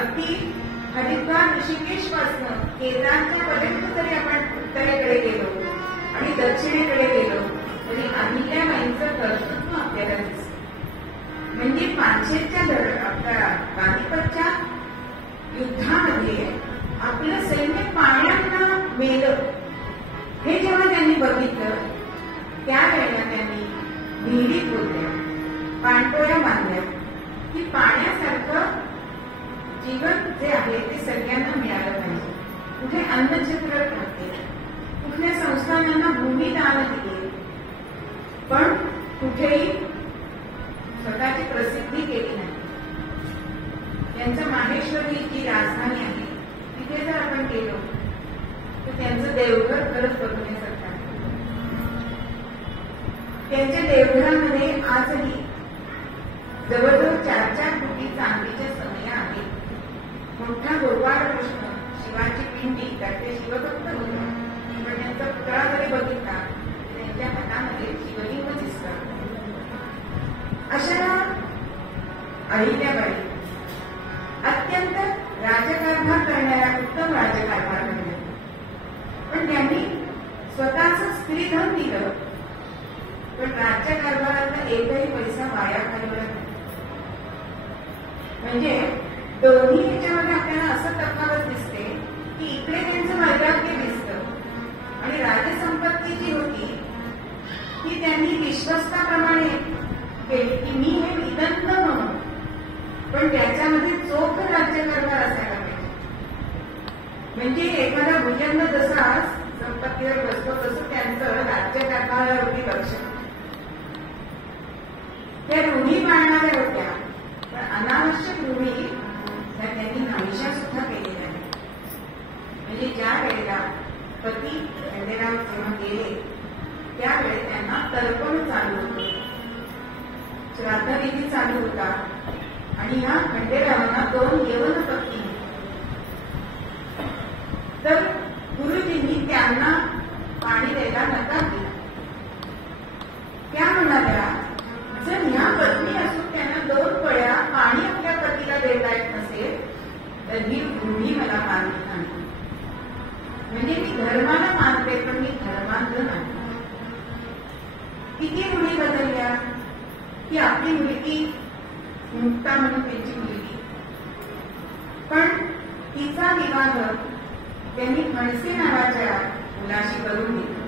अगदी हरिद्वार ऋषिकेश पासून केदारच्या पर्यंत जरी आपण उत्तरेकडे गेलो आणि दक्षिणेकडे गेलो तरी अहिल्याबाईंचं कर्तृत्व आपल्याला दिसतं. म्हणजे पानशेरच्या पानिपतच्या युद्धामध्ये आपलं सैन्य पाण्याला मेलं हे जेव्हा त्यांनी बघितलं, त्यावेळेला त्यांनी विहिरीत होत्या, पाणपोळ्या बांधल्या की पाण्यासारखं जीवन जे आहे ते सगळ्यांना मिळालं पाहिजे. कुठे अन्नछत्र राहते, कुठल्या संस्थानांना भूमी दान दिली, पण कुठेही स्वतःची प्रसिद्धी केली नाही. त्यांचं माहेश्वरी जी राजधानी आहे तिथे जर आपण गेलो तर त्यांचं देवघर खरंच बघण्यासारखं आहे. त्यांच्या देवघरामध्ये आजही जवळजवळ 4-4 कोटी चांदीच्या समया आहेत. मोठा गोपाळ कृष्ण शिवाची पिंडी त्यात ते शिवभक्त होता, पण त्यांचा पुतळा जरी बघितला त्यांच्या हातामध्ये शिवलिंग दिसतात. अशा अहिल्याबाई अत्यंत राजकारभार करणाऱ्या उत्तम राजकारभार करणाऱ्या, पण त्यांनी स्वतःच स्त्रीधन दिलं, पण राज्यकारभारातला एकही पैसा वाया घालवला नाही. म्हणजे दोन्ही ह्याच्यामध्ये आपल्याला असं तफावत दिसते की इकडे त्यांचं वैराग्य दिसतं आणि राजसंपत्ती जी होती ती त्यांनी विश्वस्ताप्रमाणे केली की मी हे विदंत म्हणून, पण त्याच्यामध्ये चोख राज्यकारभार असायला पाहिजे. म्हणजे एखादा भुजंग जसा संपत्तीवर बसतो तसं त्यांचं राज्यकारभारावरती लक्ष. त्या रूढी पाळणाऱ्या होत्या, पण अनावश्यक रूढी त्यांनी नाहीशा सुद्धा केलेल्या आहेत. म्हणजे ज्या वेळेला पती खंडेराव जेव्हा गेले त्यावेळेस त्यांना तर्पण चालू होतं, श्राद्धविधी चालू होता आणि ह्या खंडेरावांना 2 यवन पत्नी. तर गुरुजींनी त्यांना पाणी द्यायला नकार दिला. त्या म्हणाल्या जर ह्या पत्नी असून त्यांना 2 पळ्या पाणी आपल्या पतीला देता येत नसेल तर ही रूढी मला मानली नाही. म्हणजे मी धर्माला मानते पण मी धर्मांध नाही. किती रूढी बदलल्या की आपली मुलगी मुक्ता म्हणून त्यांची मुलगी, पण तिचा विवाह त्यांनी खडसे नावाच्या मुलाशी करून दिला.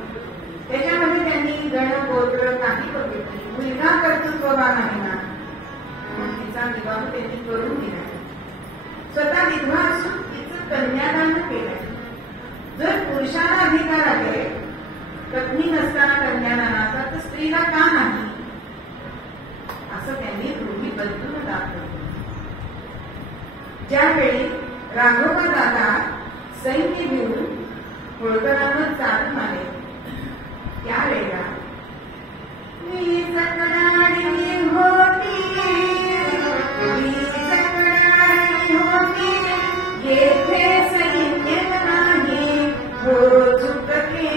त्याच्यामध्ये त्यांनी गण गोत्र काही बघितली, मुलगा कर्तृत्ववान आहे ना, मग तिचा विवाह त्यांनी करून दिला. स्वतः विधवा असून तिचं कन्यादान केलं. जर पुरुषाला अधिकार आहे पत्नी नसताना कन्यादानाचा तर स्त्रीला का नाही, असं त्यांनी रूढी बदलून दाखवलं. ज्यावेळी राघोबा दादा सैन्य घेऊन होळकरांवर चालून आले त्यावेळेला मी सकडाडी होती, मी सकडाडी होती, येथे सैन्य नाही हो झुकले.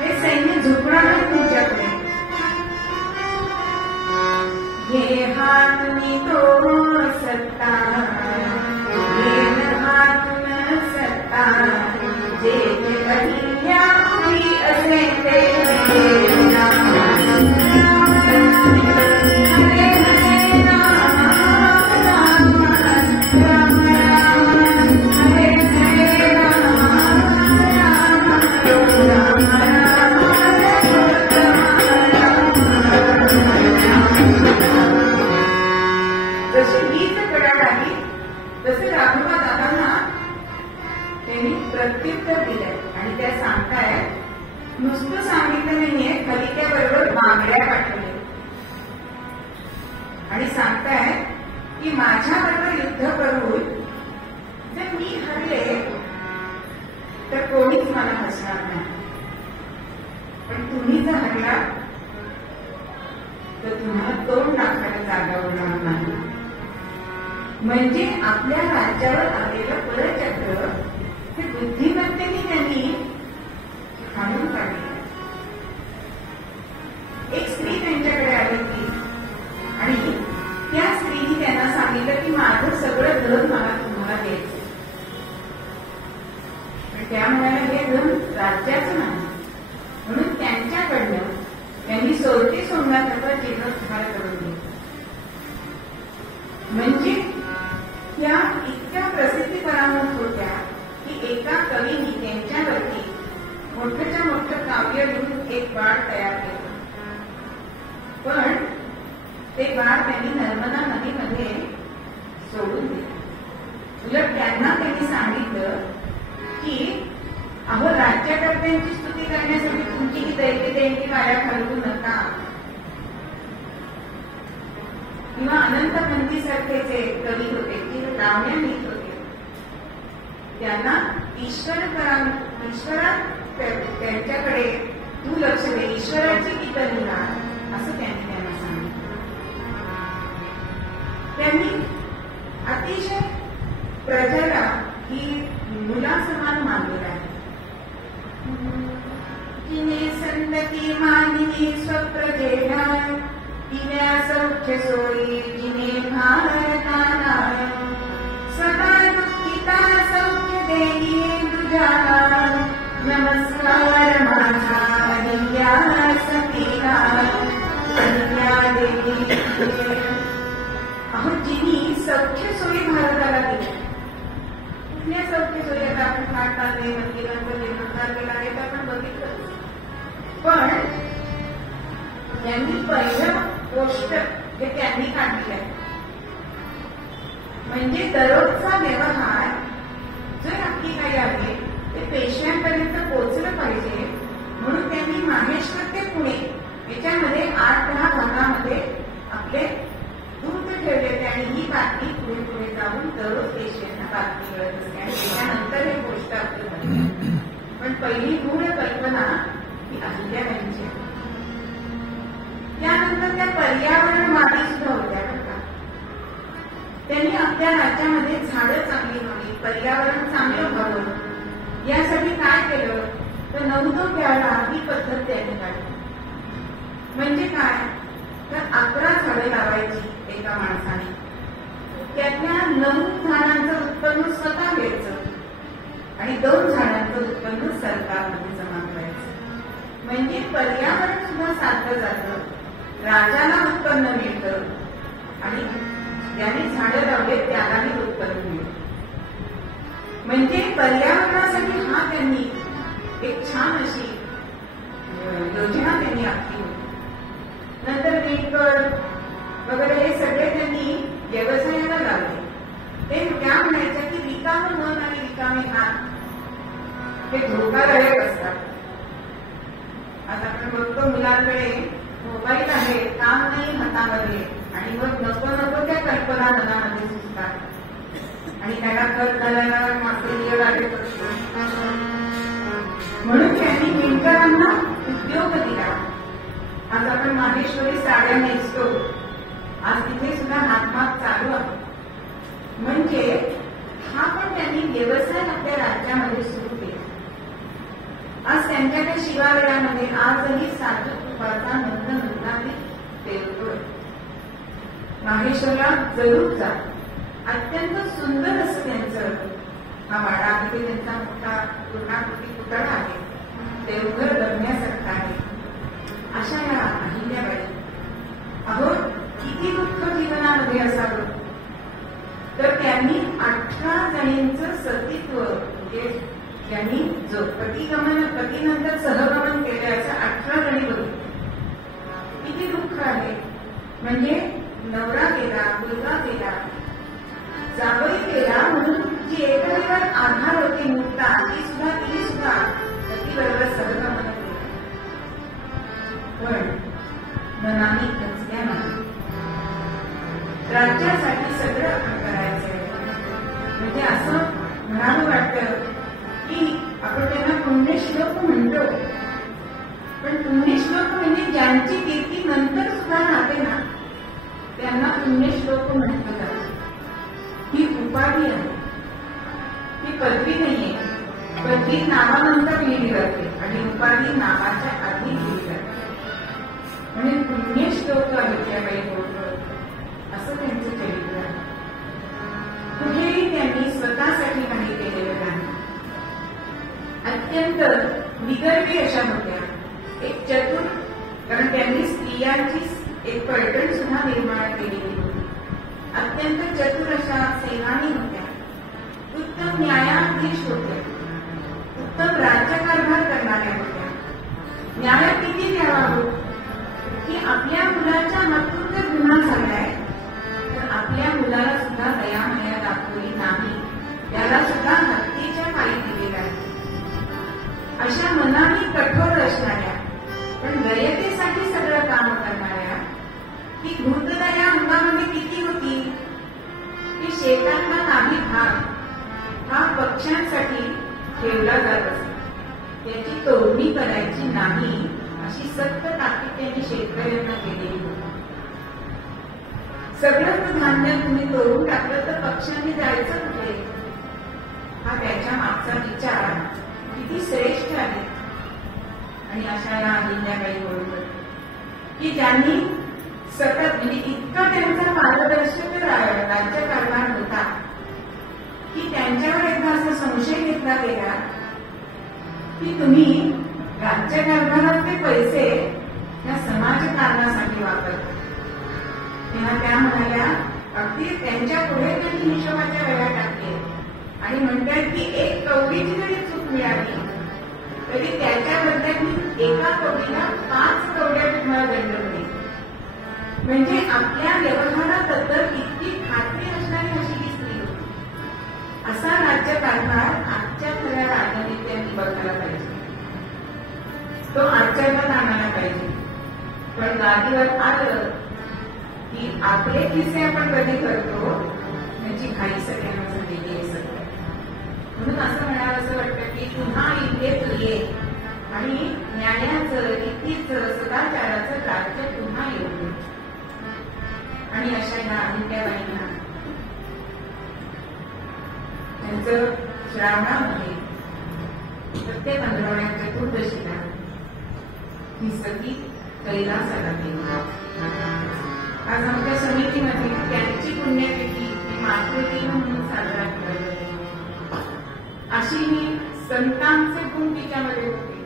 हे सैन्य झुकणार तुझ्याकडे. हे हातून तो सत्ता, हे हातून सत्ता, जे अहिल्या उभी असे ते जशी वीज कडाड आली तसे राघोबा दादांना त्यांनी प्रत्युत्तर दिलंय आणि त्या सांगतायत नुसतं सांगितलं नाहीये, कलिकेबरोबर बांगड्या पाठवले आणि सांगतायत की माझ्याबरोबर युद्ध करून जर मी हरले तर कोणीच मला हसणार नाही, पण तुम्ही जर हरला तर तुम्हाला तोंड दाखवायला जागा उरणार नाही. म्हणजे आपल्या राज्यावर आलेलं परचक्र हे बुद्धिमत्तेने त्यांनी हाणून काढले. एक स्त्री त्यांच्याकडे आली होती आणि त्या स्त्रीने त्यांना सांगितलं की माझं सगळं धन मला तुम्हाला द्यायचं. त्या म्हणाल्या हे धन राज्याचं नाही, म्हणून त्यांच्याकडनं त्यांनी सोडती सोडण्याकरता जीर्णोद्धार करून दिला. म्हणजे त्या इतक्या प्रसिद्धी परामर्श होत्या की एका कवीने त्यांच्यावरती मोठ्याच्या मोठं काव्य लिहून एक बाळ तयार केलं, पण ते बाळ त्यांनी नर्मदा नदीमध्ये सोडून दिलं. उलट त्यांना त्यांनी सांगितलं की अहो राज्यकर्त्यांची स्तुती करण्यासाठी तुमची ही दैत्य देणगी वाया घालवू नका. किंवा अनंत पंथीसारखे जे कवी होते जे लावण्या लिहित होते त्यांना ईश्वर त्यांच्याकडे तू लक्ष दे, ईश्वराची गीतं लिहा असं त्यांना सांगितलं. त्यांनी अतिशय प्रजेला ही मुलासमान मानलेलं आहे. तिने संतती मानिनी स्वप्रजेला, तिने सौख्य सोयी तिने भारताला, सदा दुःखिता सौख्य देई तुझ्याला, नमस्कार माझा अहिल्या सतीला, अहिल्या देवी. अहो जिनी सौख्य सोयी भारताला दिली, कुठल्या सौख्य सोयी आता आपण पाठ पाडले मंदिरांचा जीर्णोद्धार केला आहे तर आपण बघितलं, पण त्यांनी पहिलं गोष्ट हे त्यांनी काढली आहे. म्हणजे दररोजचा व्यवहार जर आपली काही आहे ते पेशव्यांपर्यंत पोहोचलं पाहिजे, म्हणून त्यांनी माहेश्वर ते पुणे याच्यामध्ये 8-10 भागामध्ये आपले दूत ठेवले आणि ही बातमी पुढे पुढे जाऊन दररोज पेशव्यांना बातमी कळत असते आणि त्याच्यानंतर हे गोष्ट आपली. पण पहिली मूळ कल्पना ही अहिल्याबाईंची. त्यानंतर त्या पर्यावरणवादी सुद्धा होत्या. त्यांनी आपल्या राज्यामध्ये झाडं चांगली व्हावी, पर्यावरण चांगलं व्हावं यासाठी काय केलं तर 9 प्याला ही पद्धत त्यांनी काढली. म्हणजे काय तर 11 झाडं लावायची एका माणसाने, त्यातल्या 9 झाडांचं उत्पन्न स्वतः घ्यायचं आणि 2 झाडांचं उत्पन्न सरकारमध्ये जमा करायचं. म्हणजे पर्यावरण सुद्धा साधलं जातं, राजाला उत्पन्न मिळतं आणि ज्याने झाडं लावले त्यालाही उत्पन्न मिळतं. म्हणजे पर्यावरणासाठी हा त्यांनी एक छान अशी योजना त्यांनी आखली होती. नंतर मेटकड वगैरे हे सगळे त्यांनी व्यवसायाला लावले ते त्या म्हणायच्या की रिकामे मन आणि रिकामे हात हे धोकादायक असतात. आज आपण बघतो मुलांकडे मोबाईल आहे, काम नाही हातामध्ये, आणि मग नको नको त्या कल्पना मनामध्ये सुचतात आणि त्याला खत घालायला मागचे लागत असतो. म्हणून त्यांनी विणकरांना उद्योग दिला. आज आपण माहेश्वरी साड्या नेसतो, आज तिथे सुद्धा हातमाग चालू आहे. म्हणजे हा पण त्यांनी व्यवसाय आपल्या राज्यामध्ये सुरू केला. आज त्यांच्याकडे शिवालयामध्ये आजही साधू तुपाचा नंद नंदावी देवतोय. माहेश्वरला जरूर जा. अत्यंत सुंदर असं त्यांचं हा वाडा आहे. त्यांचा मोठा पूर्णाकृती पुतळा आहे. देवघर बघण्यासारखं आहे. अशा या अहिल्याबाई अहो किती दुःख जीवनामध्ये असावं, तर त्यांनी 18 जणींचं सतीत्व म्हणजे त्यांनी जो पतीनंतर सहगमन केलं असं 18 जणी बघितले. किती दुःख आहे. म्हणजे नवरा गेला, मुलगा गेला, जावई गेला, म्हणून जी एकमेव आधार होती मुक्ता ती सुद्धा पतीबरोबर सहगमन केलं. पण मनाने खचल्या नाही. राज्यासाठी सगळं आपण करायचंय. म्हणजे असं म्हणावं वाटतं की आपण त्यांना पुण्यश्लोक म्हणतो, पण पुण्यश्लोक म्हणजे ज्यांची कीर्ती नंतर सुद्धा राहते ना त्यांना पुण्यश्लोक म्हटलं जातं. ही उपाधी आहे, ही पदवी नाहीये. पदवी नावानंतर लिहिली जाते आणि उपाधी नावाच्या आधी लिहिली जाते. म्हणजे पुण्यश्लोक अहिल्याबाई होळकर असं त्यांचं चरित्र आहे. कुठेही त्यांनी स्वतःसाठी काही केलेलं नाही. अत्यंत निगर्वी अशा होत्या. एक चतुर, कारण त्यांनी स्त्रियांची एक पैठण सुद्धा निर्माण केलेली होती. अत्यंत चतुर अशा सेनानी होत्या. उत्तम न्यायाधीश होत्या. उत्तम राज्यकारभार करणाऱ्या होत्या. न्याय किती द्यावा हो की आपल्या मुलाच्या हातून जर गुन्हा झालाय तर आपल्या मुलाला सुद्धा दया माया दाखवली नाही, त्याला सुद्धा हत्तीच्या पायी दिलेला आहे. अशा मनाने कठोर असणाऱ्या पण दयतेसाठी सगळं काम करणाऱ्या ही भूतदया अंगामध्ये किती होती की शेतांना काही भाग हा पक्ष्यांसाठी ठेवला जात असे. त्याची तोडणी करायची नाही अशी सक्त ताकीद त्यांनी शेतकऱ्यांना केलेली होती. सगळं धान्य तुम्ही तोडून टाकलं तर पक्ष्यांनी जायचं कुठे, हा त्याच्या मागचा विचार किती श्रेष्ठ आहे. आणि अशा या अहिल्याबाई होळकर की ज्यांनी सतत म्हणजे इतका त्यांचा पारदर्शक राज्यकारभार होता की त्यांच्यावर एकदा असा संशय घेतला गेला की तुम्ही राज्यकारभारातले पैसे या समाजकारणासाठी वापरता. तेव्हा त्या म्हणाल्या, अगदी त्यांच्या पुढे त्यांनी हिशोबाच्या वेळा टाकले आणि म्हणतात की एक कवडीची जरी चूक मिळाली तरी त्याच्याबद्दल एका कवडीला 5 कवड्या तुम्हाला दंड होईल. म्हणजे आपल्या व्यवहाराबद्दल इतकी खात्री असणारी अशी ही स्त्री होती. असा राज्यकारभार आजच्या खऱ्या राजनीत्यांनी बघायला पाहिजे, तो आचरणात आणायला पाहिजे. पण गादीवर आलं की आपले किस्से आपण कधी करतो त्याची घाई सगळ्यांना झालेली आहे सगळं. म्हणून असं म्हणावं असं वाटतं की पुन्हा इथे ये आणि न्यायाचं, नीतीचं, सदाचाराचं राज्य पुन्हा येऊ दे. आणि अशा या अहिल्याबाईंना त्यांचं श्रावणामध्ये प्रत्येक पंधरवड्यात चतुर्दशीला ही सती कैलासाला गेली. आज आमच्या समितीमध्ये त्यांची पुण्यतिथी मातृदिन म्हणून साजरा केला जातो. अशी ही संतांचे गुण तिच्यामध्ये होते.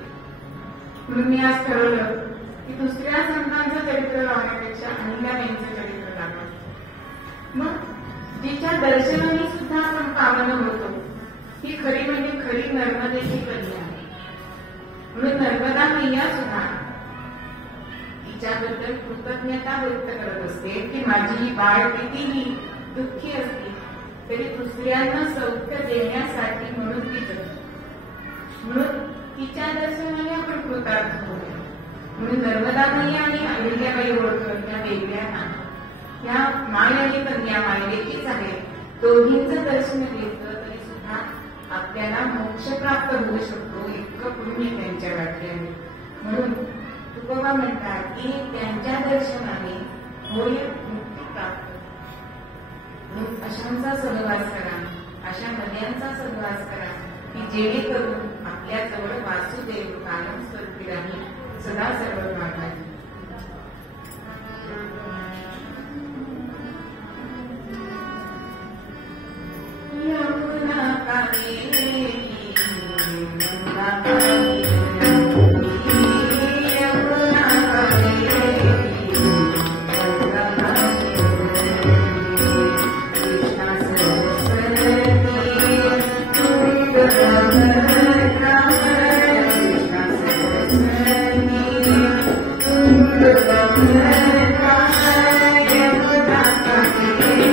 म्हणून मी आज ठरवलं की दुसऱ्या संतांचं चरित्र लावण्यापेक्षा अहिल्याबाईंचं चरित्र लावावं. मग जिच्या दर्शनाने सुद्धा आपण पावन होतो ही खरी म्हणजे खरी नर्मदेची कन्या आहे. म्हणून नर्मदा मैया सुद्धा तिच्याबद्दल कृतज्ञता व्यक्त करत असते की माझी बाळ कितीही दुःखी असते तरी दुसऱ्यांना सौख्य देण्यासाठी म्हणून ती करते. म्हणून तिच्या दर्शनाने आपण कृतार्थ होऊया. म्हणून नर्मदा माई आणि अहिल्याबाई होळकर या वेगळ्या नाही. या माय आणि कन्या मायलेकीच आहे. दोघींचं दर्शन घेतलं तरी सुद्धा आपल्याला मोक्ष प्राप्त होऊ शकतो, इतकं पुण्य त्यांच्या वाटल्याने. म्हणून तुकोबा म्हणतात की त्यांच्या दर्शनाने होईल मुक्ती प्राप्त. म्हणून अशांचा सहवास करा, अशा नद्यांचा सहवास करा की जेणेकरून आपल्या जवळ वासुदेव कायम स्वरूपी राहील, सदा सर्व मागावी. Yamuna Kaveri Ganga Kaveri Yamuna Kaveri Ganga Kaveri Krishna Saraswati Tungabhadra Krishna Saraswati Tungabhadra Yamuna Kaveri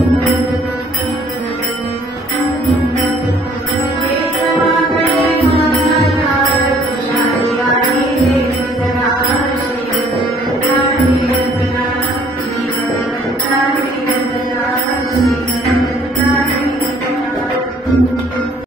Thank you.